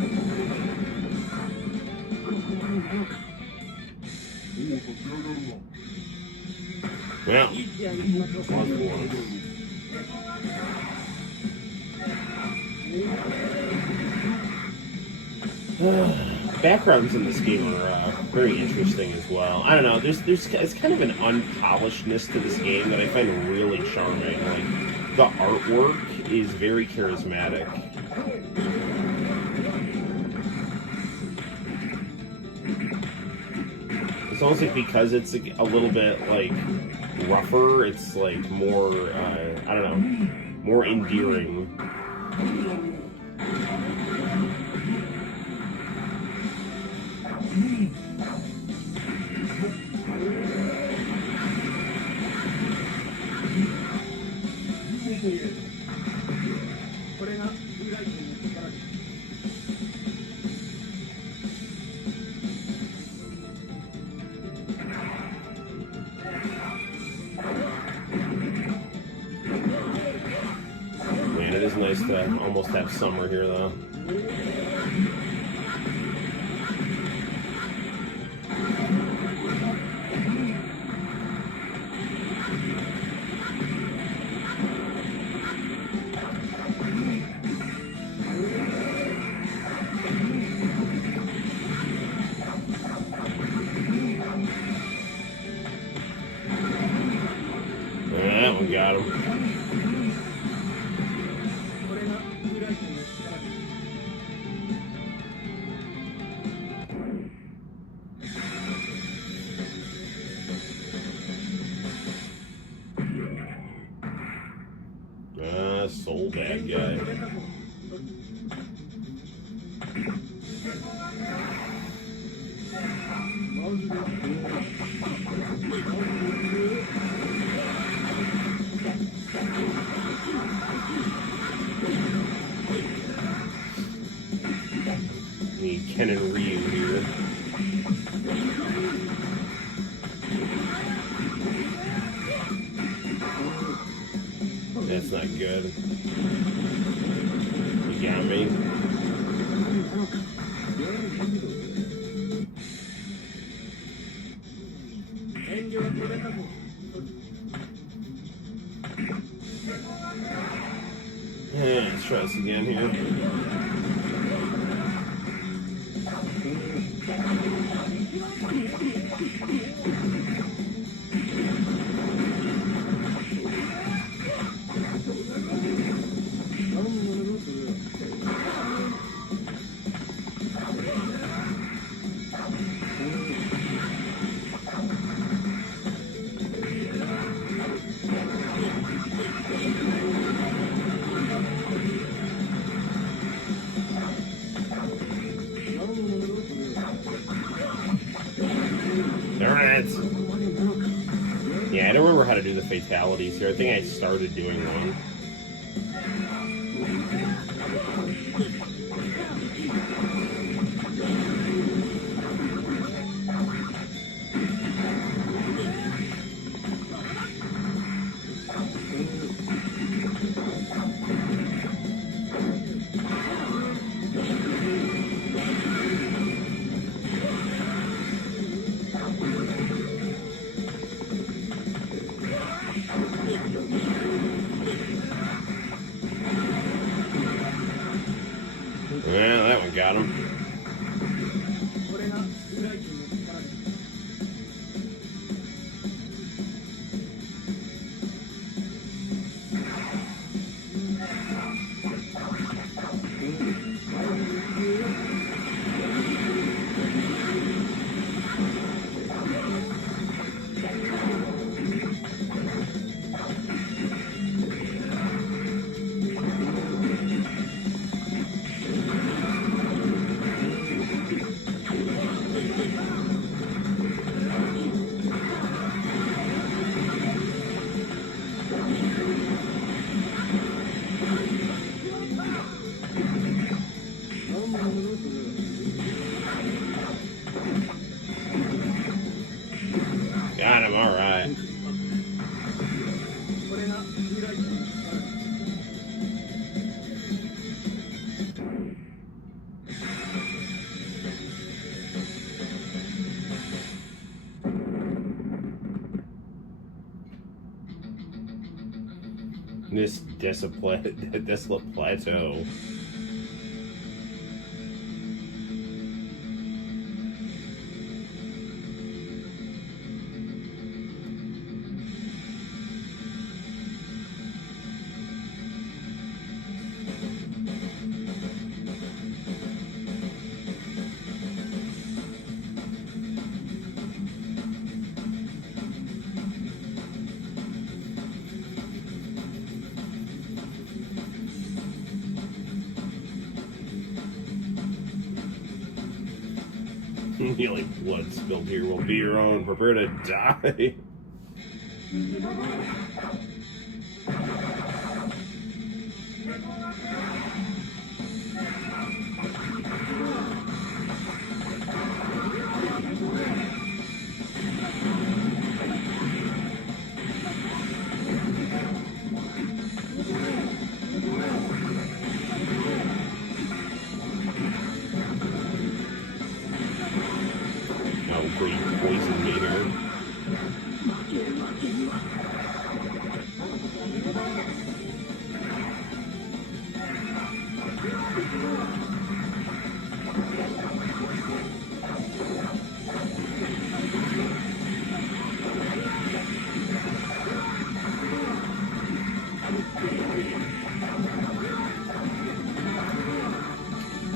Well, backgrounds in this game are very interesting as well. I don't know. It's kind of an unpolishedness to this game that I find really charming. Like the artwork is very charismatic. It's almost like because it's a little bit like rougher, it's like more I don't know, more endearing. Man, it is nice to almost have summer here though. That one got him. Soul bad guy. Need Ken and Ryu here. That's not good. You got me. Yeah, let's try this again here. Darn it! Yeah, I don't remember how to do the fatalities here. I think I started doing one. Yeah, that one got him. Got him, alright. This desolate plateau. The only blood spilled here will be your own. Prepare to die. Poison me here.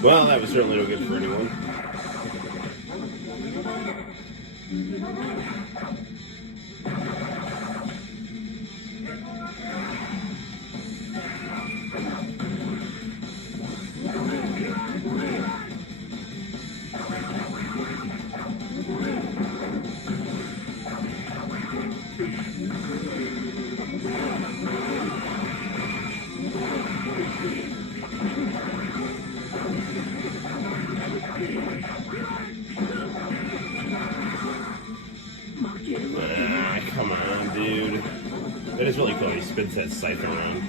Well, that was certainly no good for anyone. Come on, dude. That is really cool. He spins that siphon around.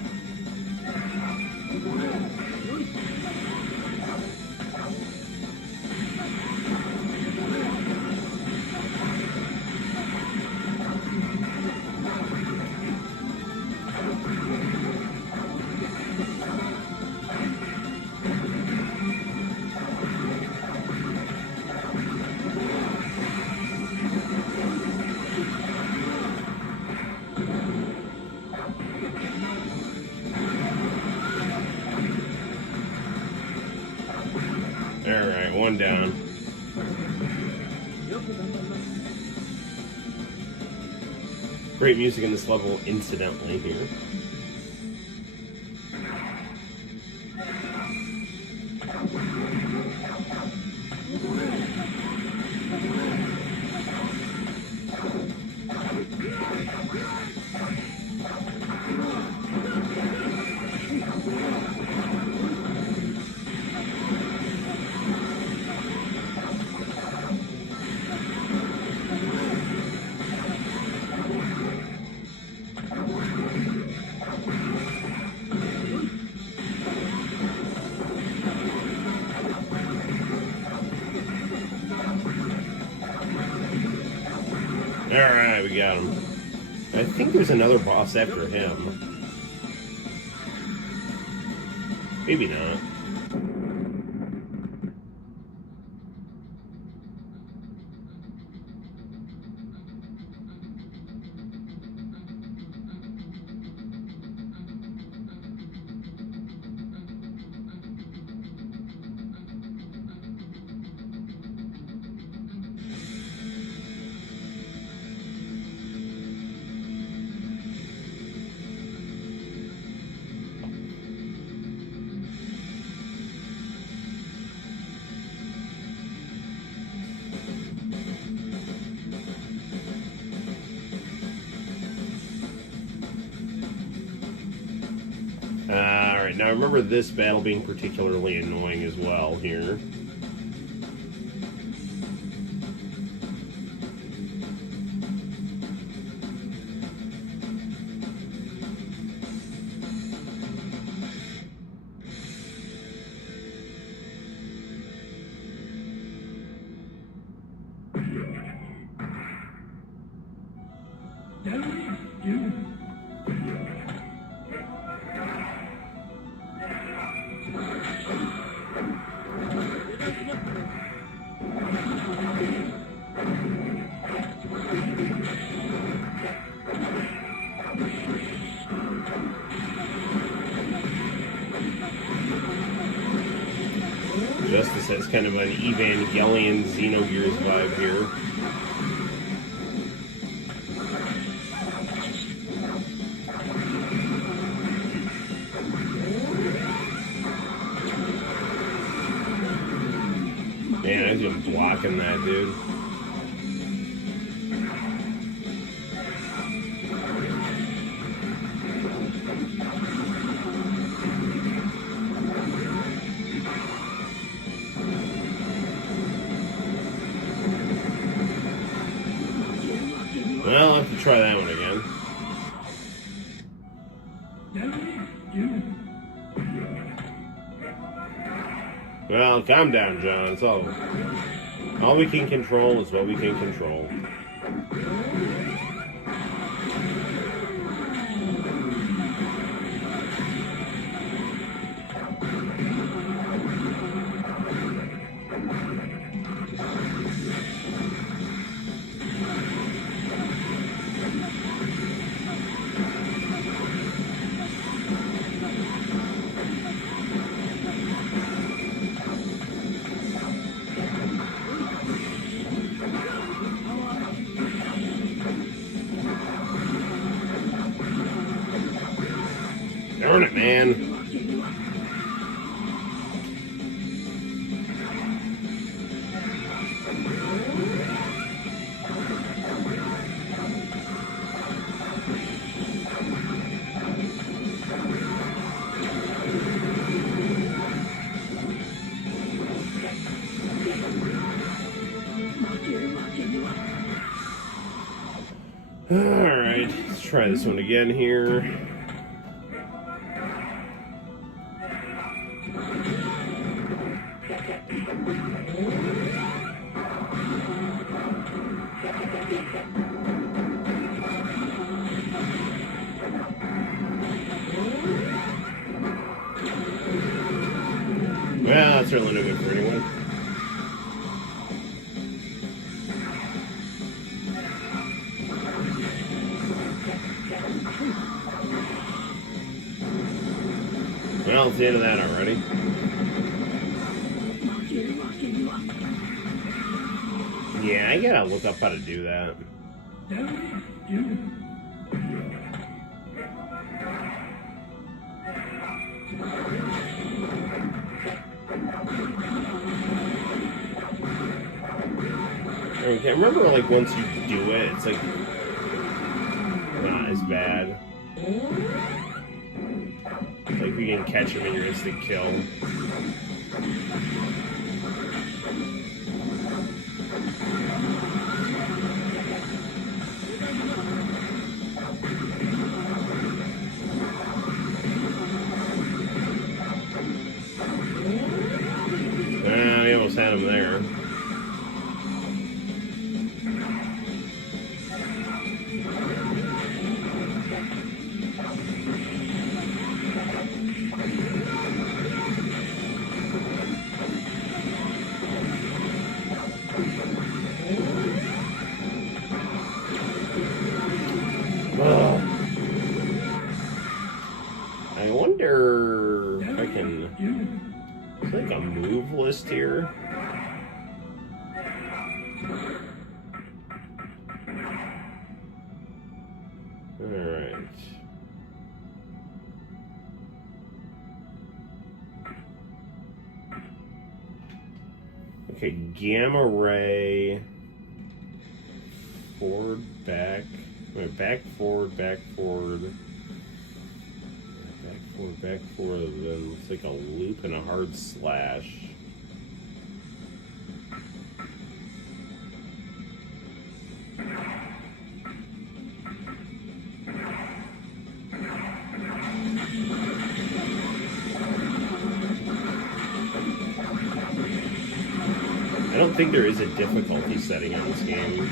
Alright, one down. Great music in this level, incidentally, here. Alright, we got him. I think there's another boss after him. Maybe not. Alright, now I remember this battle being particularly annoying as well here. Justice has kind of an Evangelion Xenogears vibe here. Man, I've been blocking that, dude. Well, I'll have to try that one again. Well, calm down, John. It's all we can control is what we can control. Darn it, man. Alright, let's try this one again here. Well, that's certainly no good for anyone. Well, it's the end of that already. Yeah, I gotta look up how to do that. Okay, I remember, like, once you do it, it's, like, not as bad. Like, you can catch him in your instant kill. We almost had him there. move list here. Alright. Okay, gamma ray. Forward, back. Wait, back, forward, back, forward. Back, forward, back, forward. Then looks like a loop and a hard slash. I don't think there is a difficulty setting on this game.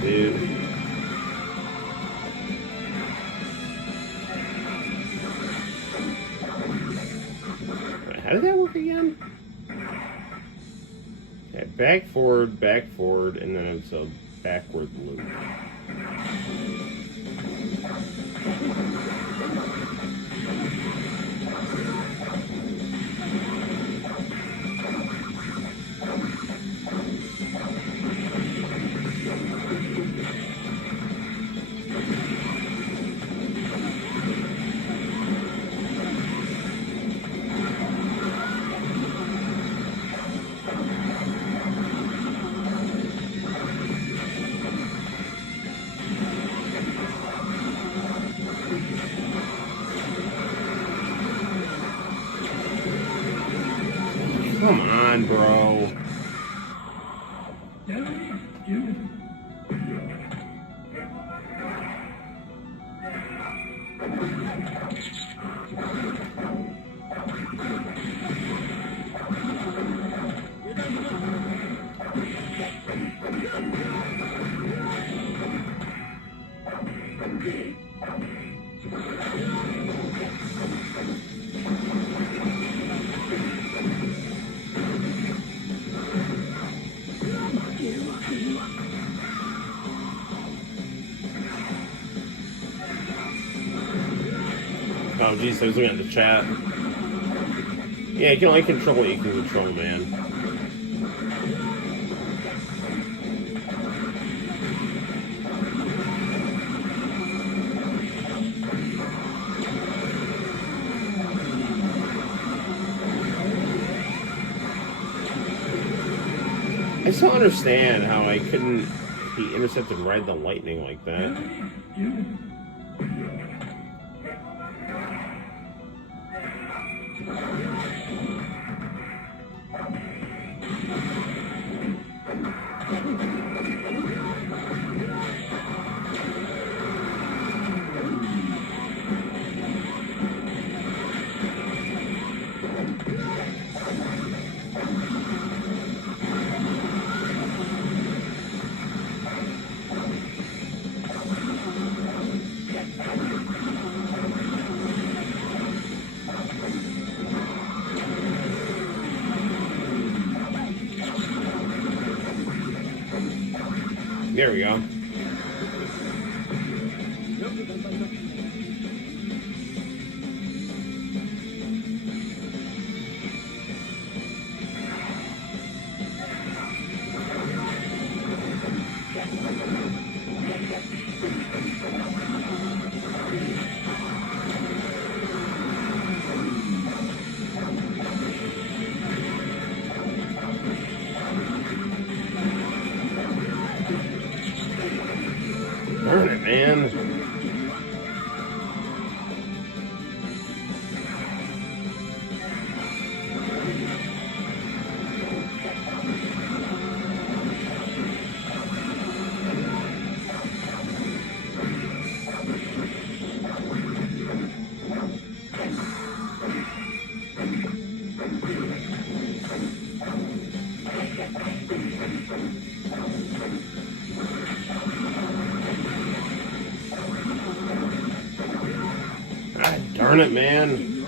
Dude. How did that work again? Okay, back, forward, and then it's a backward loop. Come on, bro. Oh, geez, I was looking at the chat. Yeah, you can only control what you can control, man. I still don't understand how I couldn't be intercepted and ride the lightning like that. There we go. Darn it, man. Darn it, man.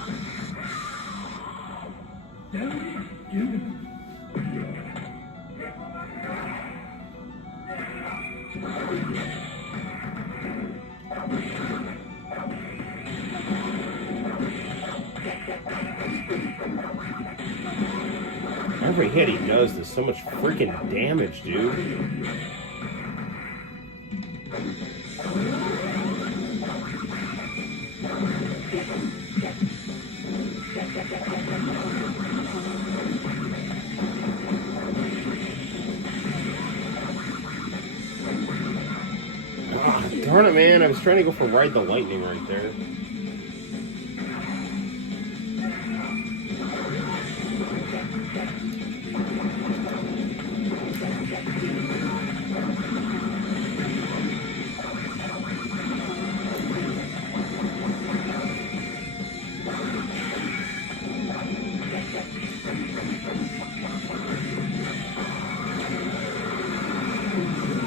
Every hit he does so much freaking damage, dude. Oh, darn it, man. I was trying to go for Ride the Lightning right there.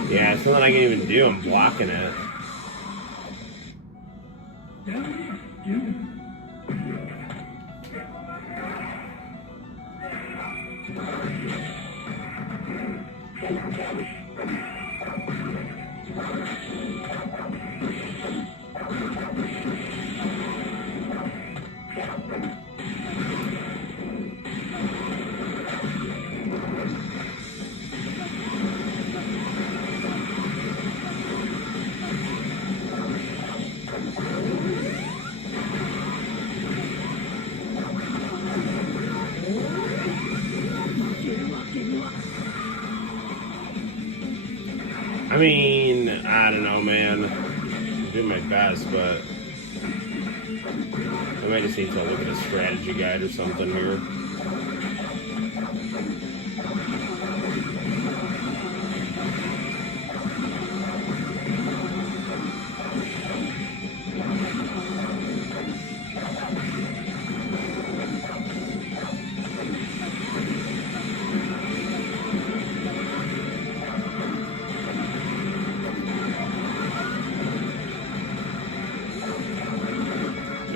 Yeah, it's nothing I can even do. I'm blocking it. I mean, I don't know, man. I'm doing my best, but I might just need to look at a strategy guide or something here.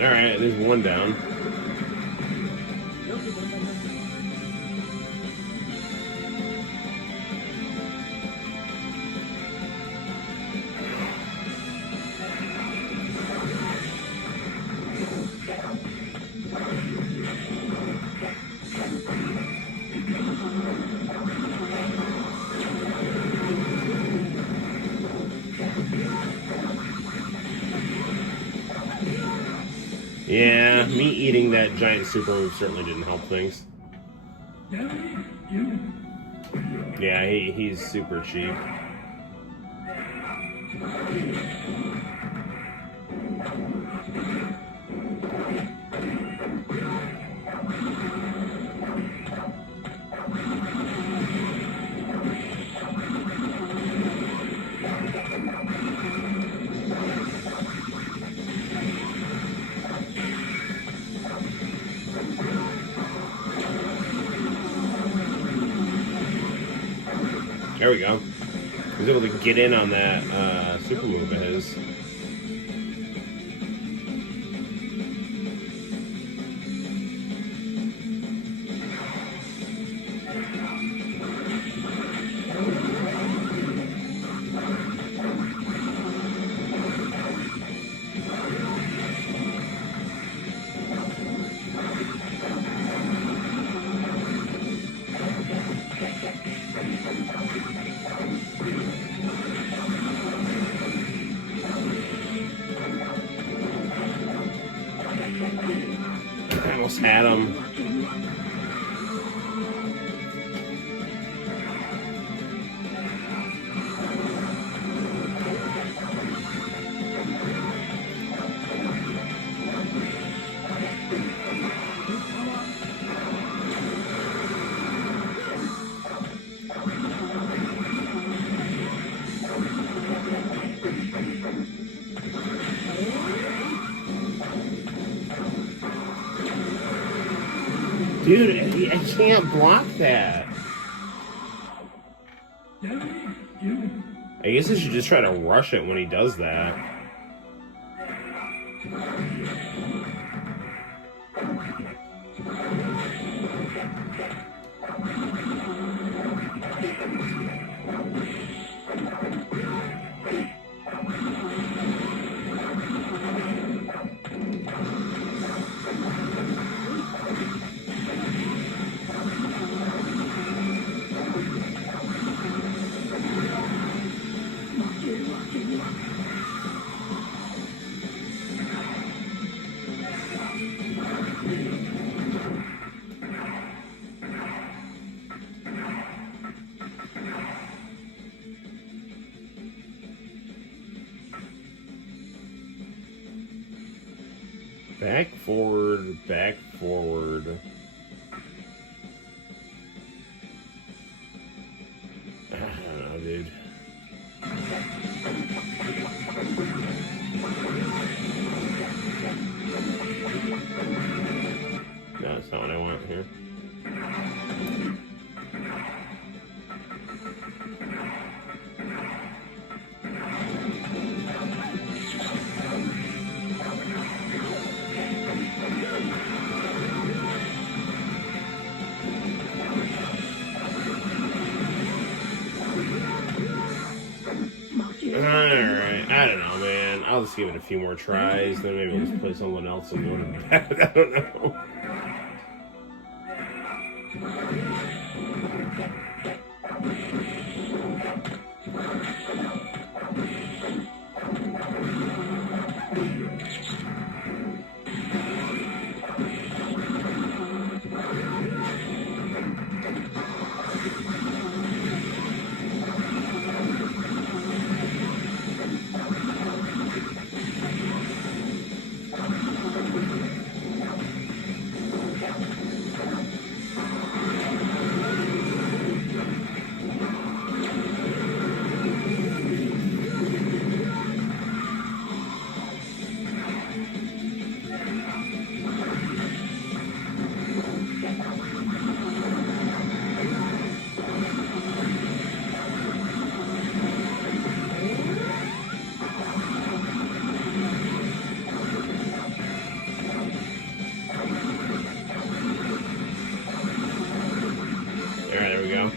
Alright, there's one down. Yeah, me eating that giant super move certainly didn't help things. Yeah, he's super cheap. There we go. He was able to get in on that super move of his. I almost had him. Dude, I can't block that. I guess I should just try to rush it when he does that. Back, forward, back, forward. I don't know, dude. No, that's not what I want here. Alright, I don't know, man. I'll just give it a few more tries, then maybe we'll just play someone else and go to bed. I don't know. There we go.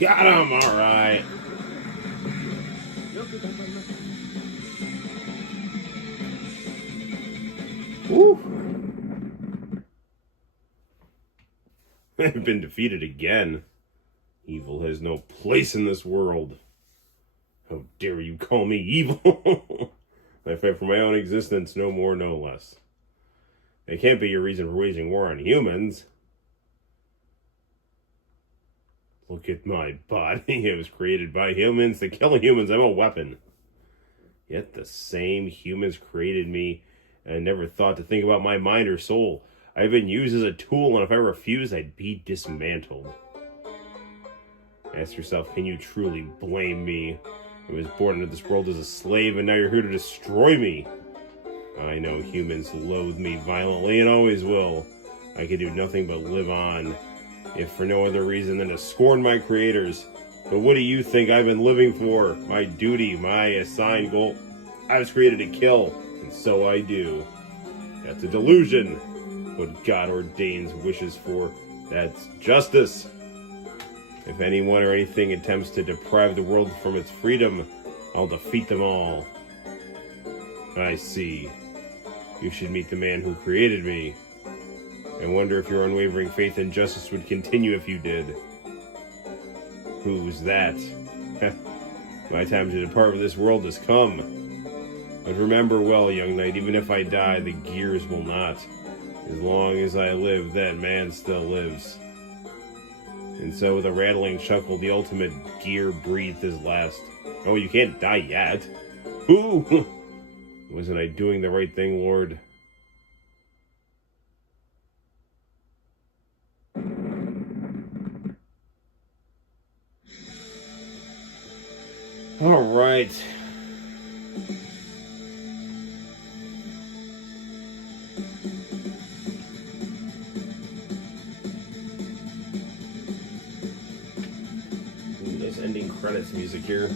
Got him, alright. Woo! I've been defeated again. Evil has no place in this world. How dare you call me evil? I fight for my own existence, no more, no less. It can't be your reason for waging war on humans. Look at my body. It was created by humans to kill humans. I'm a weapon. Yet the same humans created me, and I never thought to think about my mind or soul. I've been used as a tool, and if I refused, I'd be dismantled. Ask yourself, can you truly blame me? I was born into this world as a slave, and now you're here to destroy me. I know humans loathe me violently and always will. I can do nothing but live on, if for no other reason than to scorn my creators. But what do you think I've been living for? My duty, my assigned goal. I was created to kill, and so I do. That's a delusion. What God ordains wishes for, that's justice. If anyone or anything attempts to deprive the world from its freedom, I'll defeat them all. I see. You should meet the man who created me. I wonder if your unwavering faith in justice would continue if you did. Who's that? My time to depart from this world has come. But remember well, young knight, even if I die, the gears will not. As long as I live, that man still lives. And so, with a rattling chuckle, the ultimate gear breathed his last. Oh, you can't die yet. Who? Wasn't I doing the right thing, Lord? All right. Ooh, nice ending credits music here.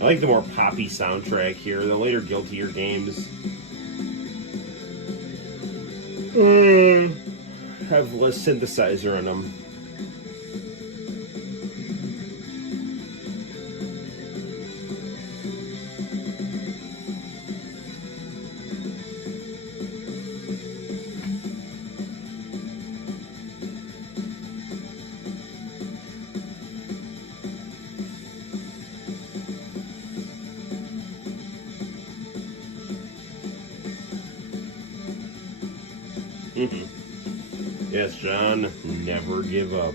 I like the more poppy soundtrack here. The later Guilty Gear games have less synthesizer in them. Yes, John, never give up.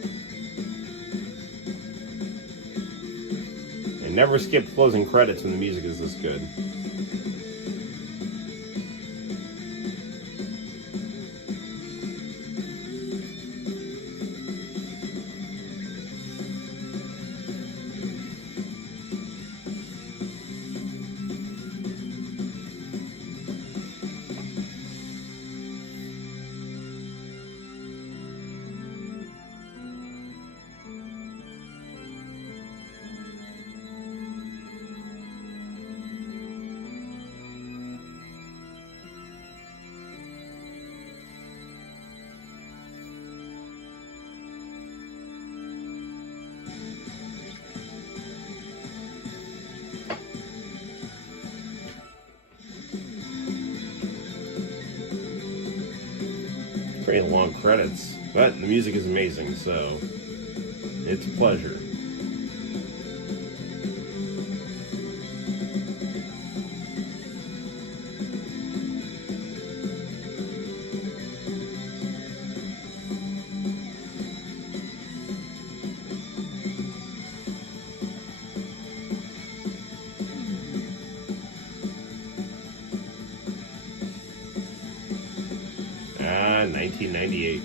And never skip closing credits when the music is this good. Pretty long credits, but the music is amazing, so it's a pleasure. Ah, 1998.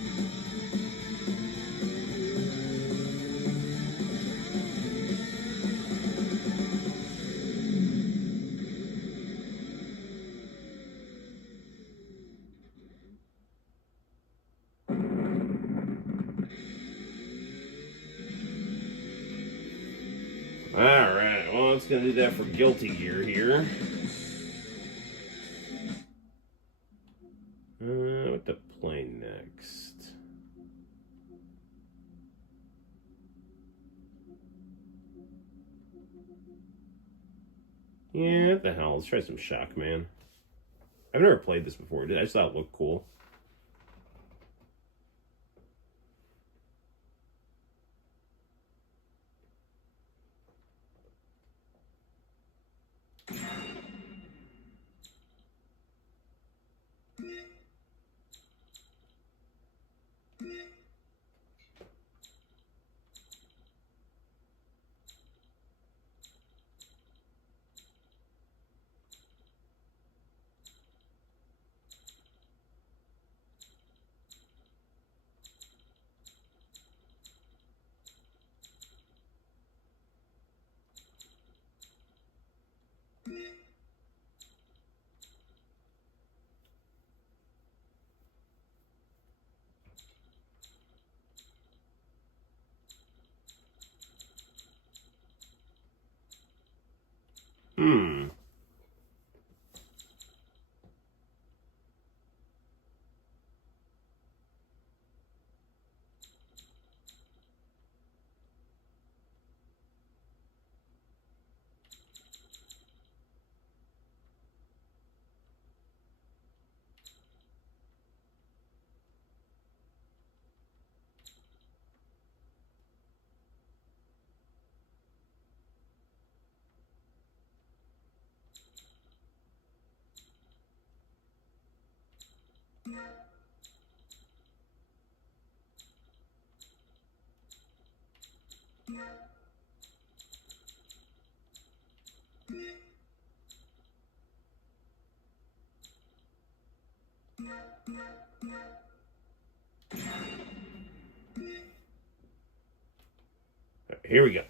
Alright, well, it's going to do that for Guilty Gear here. What to play next? Yeah, what the hell? Let's try some Shockman. I've never played this before, did I? Just thought it looked cool. Hmm. Here we go.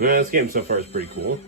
Yeah, this game so far is pretty cool.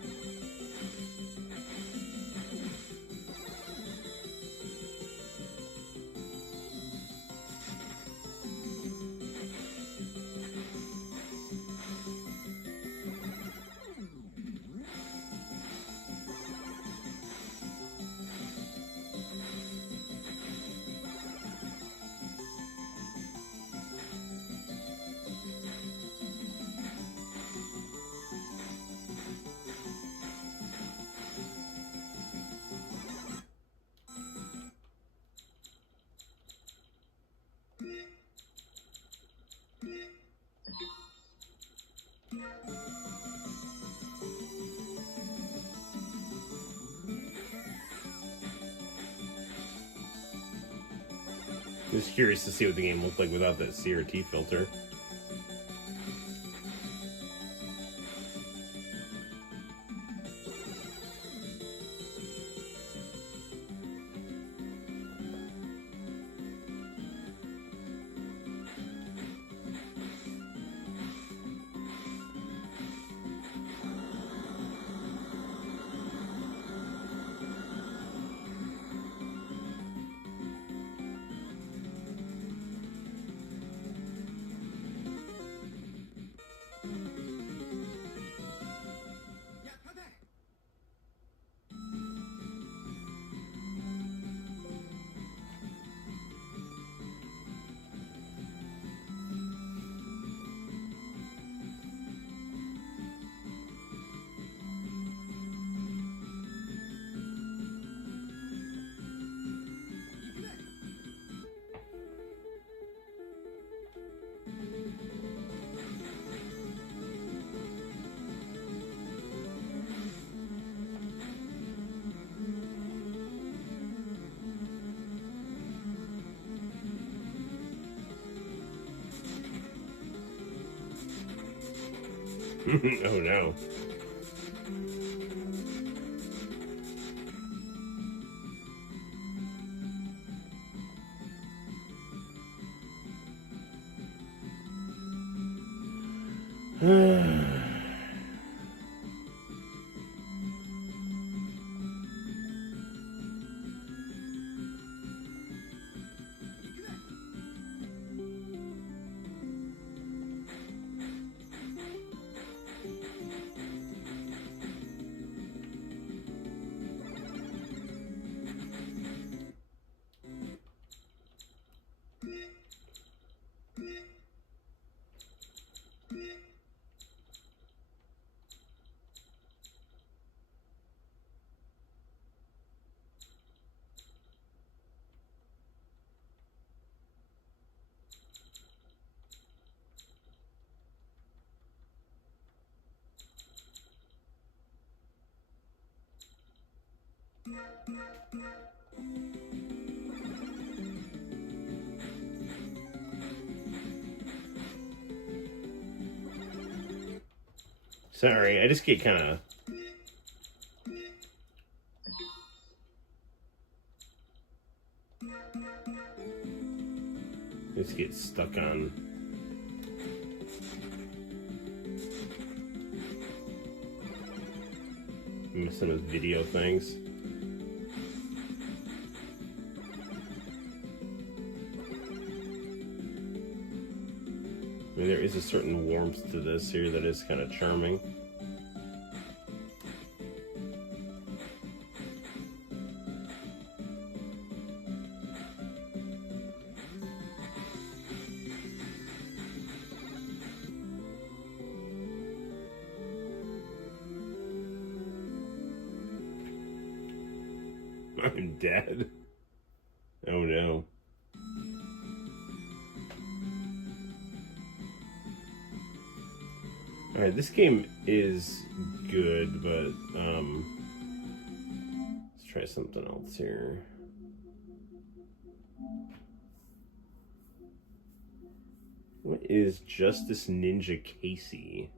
Just curious to see what the game looked like without that CRT filter. Oh no. Sorry, I just get kind of... Just get stuck on... messing with video things. I mean, there is a certain warmth to this here that is kind of charming. I'm dead. Oh no. Alright, this game is good, but let's try something else here. What is Justice Ninja Casey?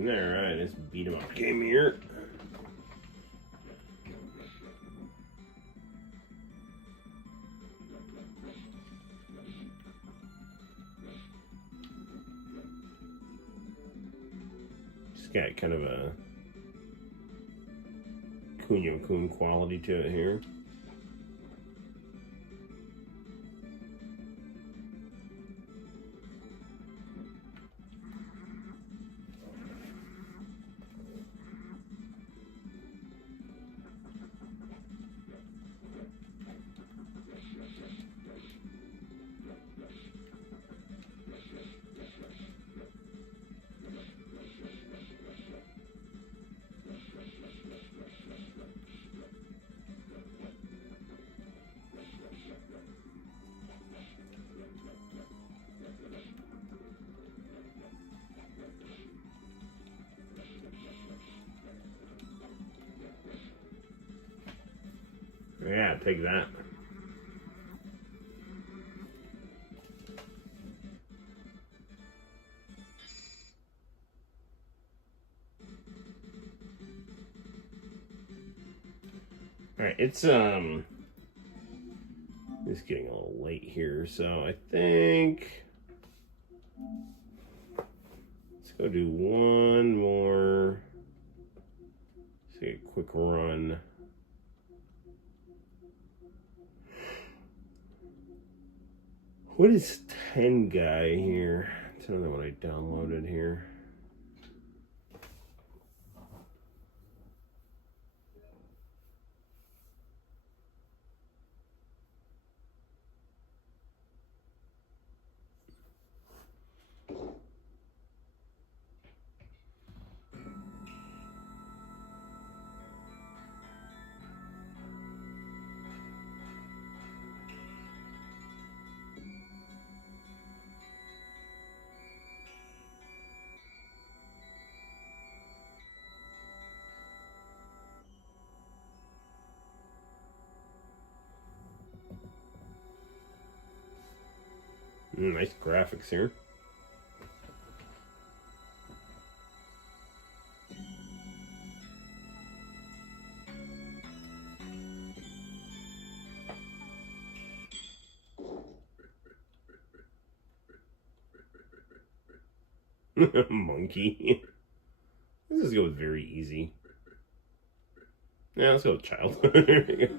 Alright, let's beat 'em up game here. It's got kind of a Kunio-kun quality to it here. Yeah, take that. Alright, it's getting a little late here, so I think let's go do one more. Let's take a quick run. What is Tengai here? It's another one I downloaded here. Nice graphics here. Monkey. Let's just go with very easy. Yeah, let's go with child. There we go.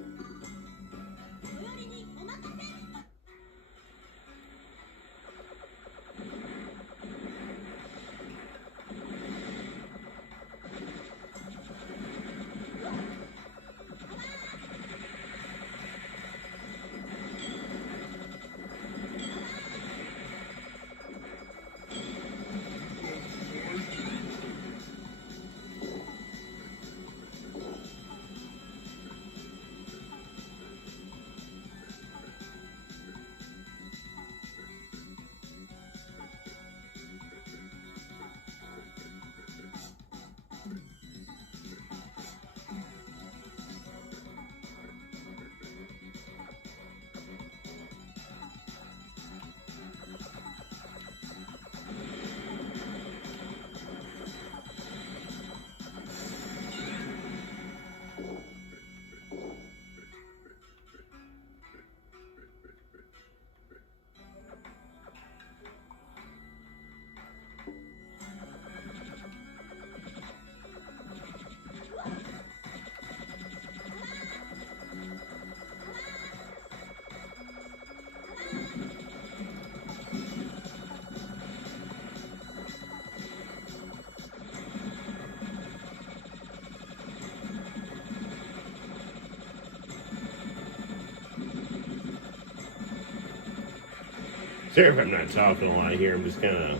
Sorry if I'm not talking a lot here. I'm just kind of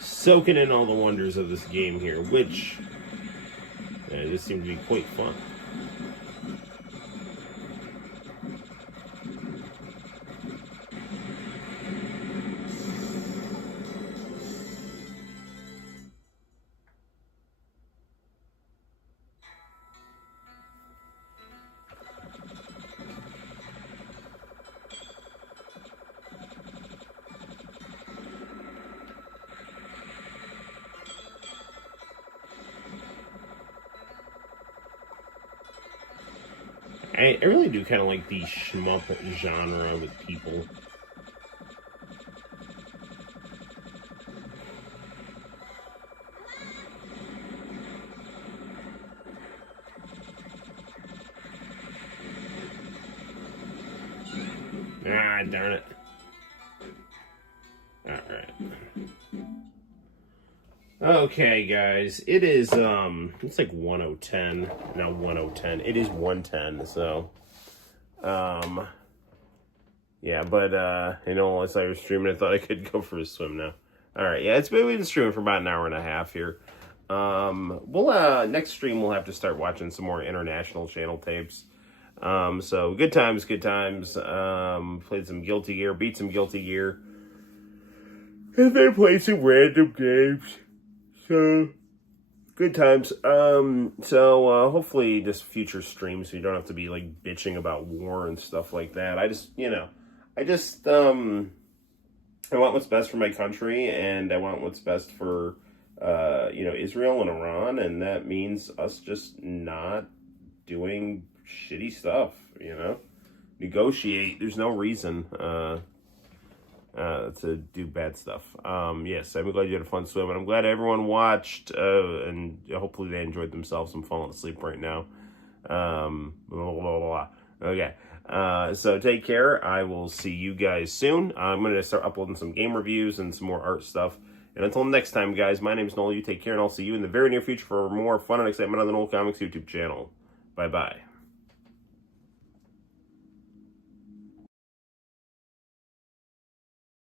soaking in all the wonders of this game here, which just seemed to be quite fun. I really do kind of like the shmup genre with people. Ah, darn it. Alright. Okay, guys. It is, it's like 10:10. No, 10:10. It is 1:10, so. Yeah, but, you know, as I was streaming, I thought I could go for a swim now. Alright, yeah, we've been streaming for about an hour and a half here. Next stream we'll have to start watching some more international channel tapes. So good times. Played some Guilty Gear, beat some Guilty Gear. And then played some random games. So, good times. Hopefully just future streams so you don't have to be, like, bitching about war and stuff like that. I want what's best for my country, and I want what's best for, Israel and Iran, and that means us just not doing shitty stuff, Negotiate. There's no reason, to do bad stuff. Yes, I'm glad you had a fun swim, and I'm glad everyone watched, and hopefully they enjoyed themselves. I'm falling asleep right now. Okay, so take care. I will see you guys soon. I'm going to start uploading some game reviews and some more art stuff. And until next time, guys, my name is Noel. You take care, and I'll see you in the very near future for more fun and excitement on the Noel ComiX YouTube channel. Bye-bye.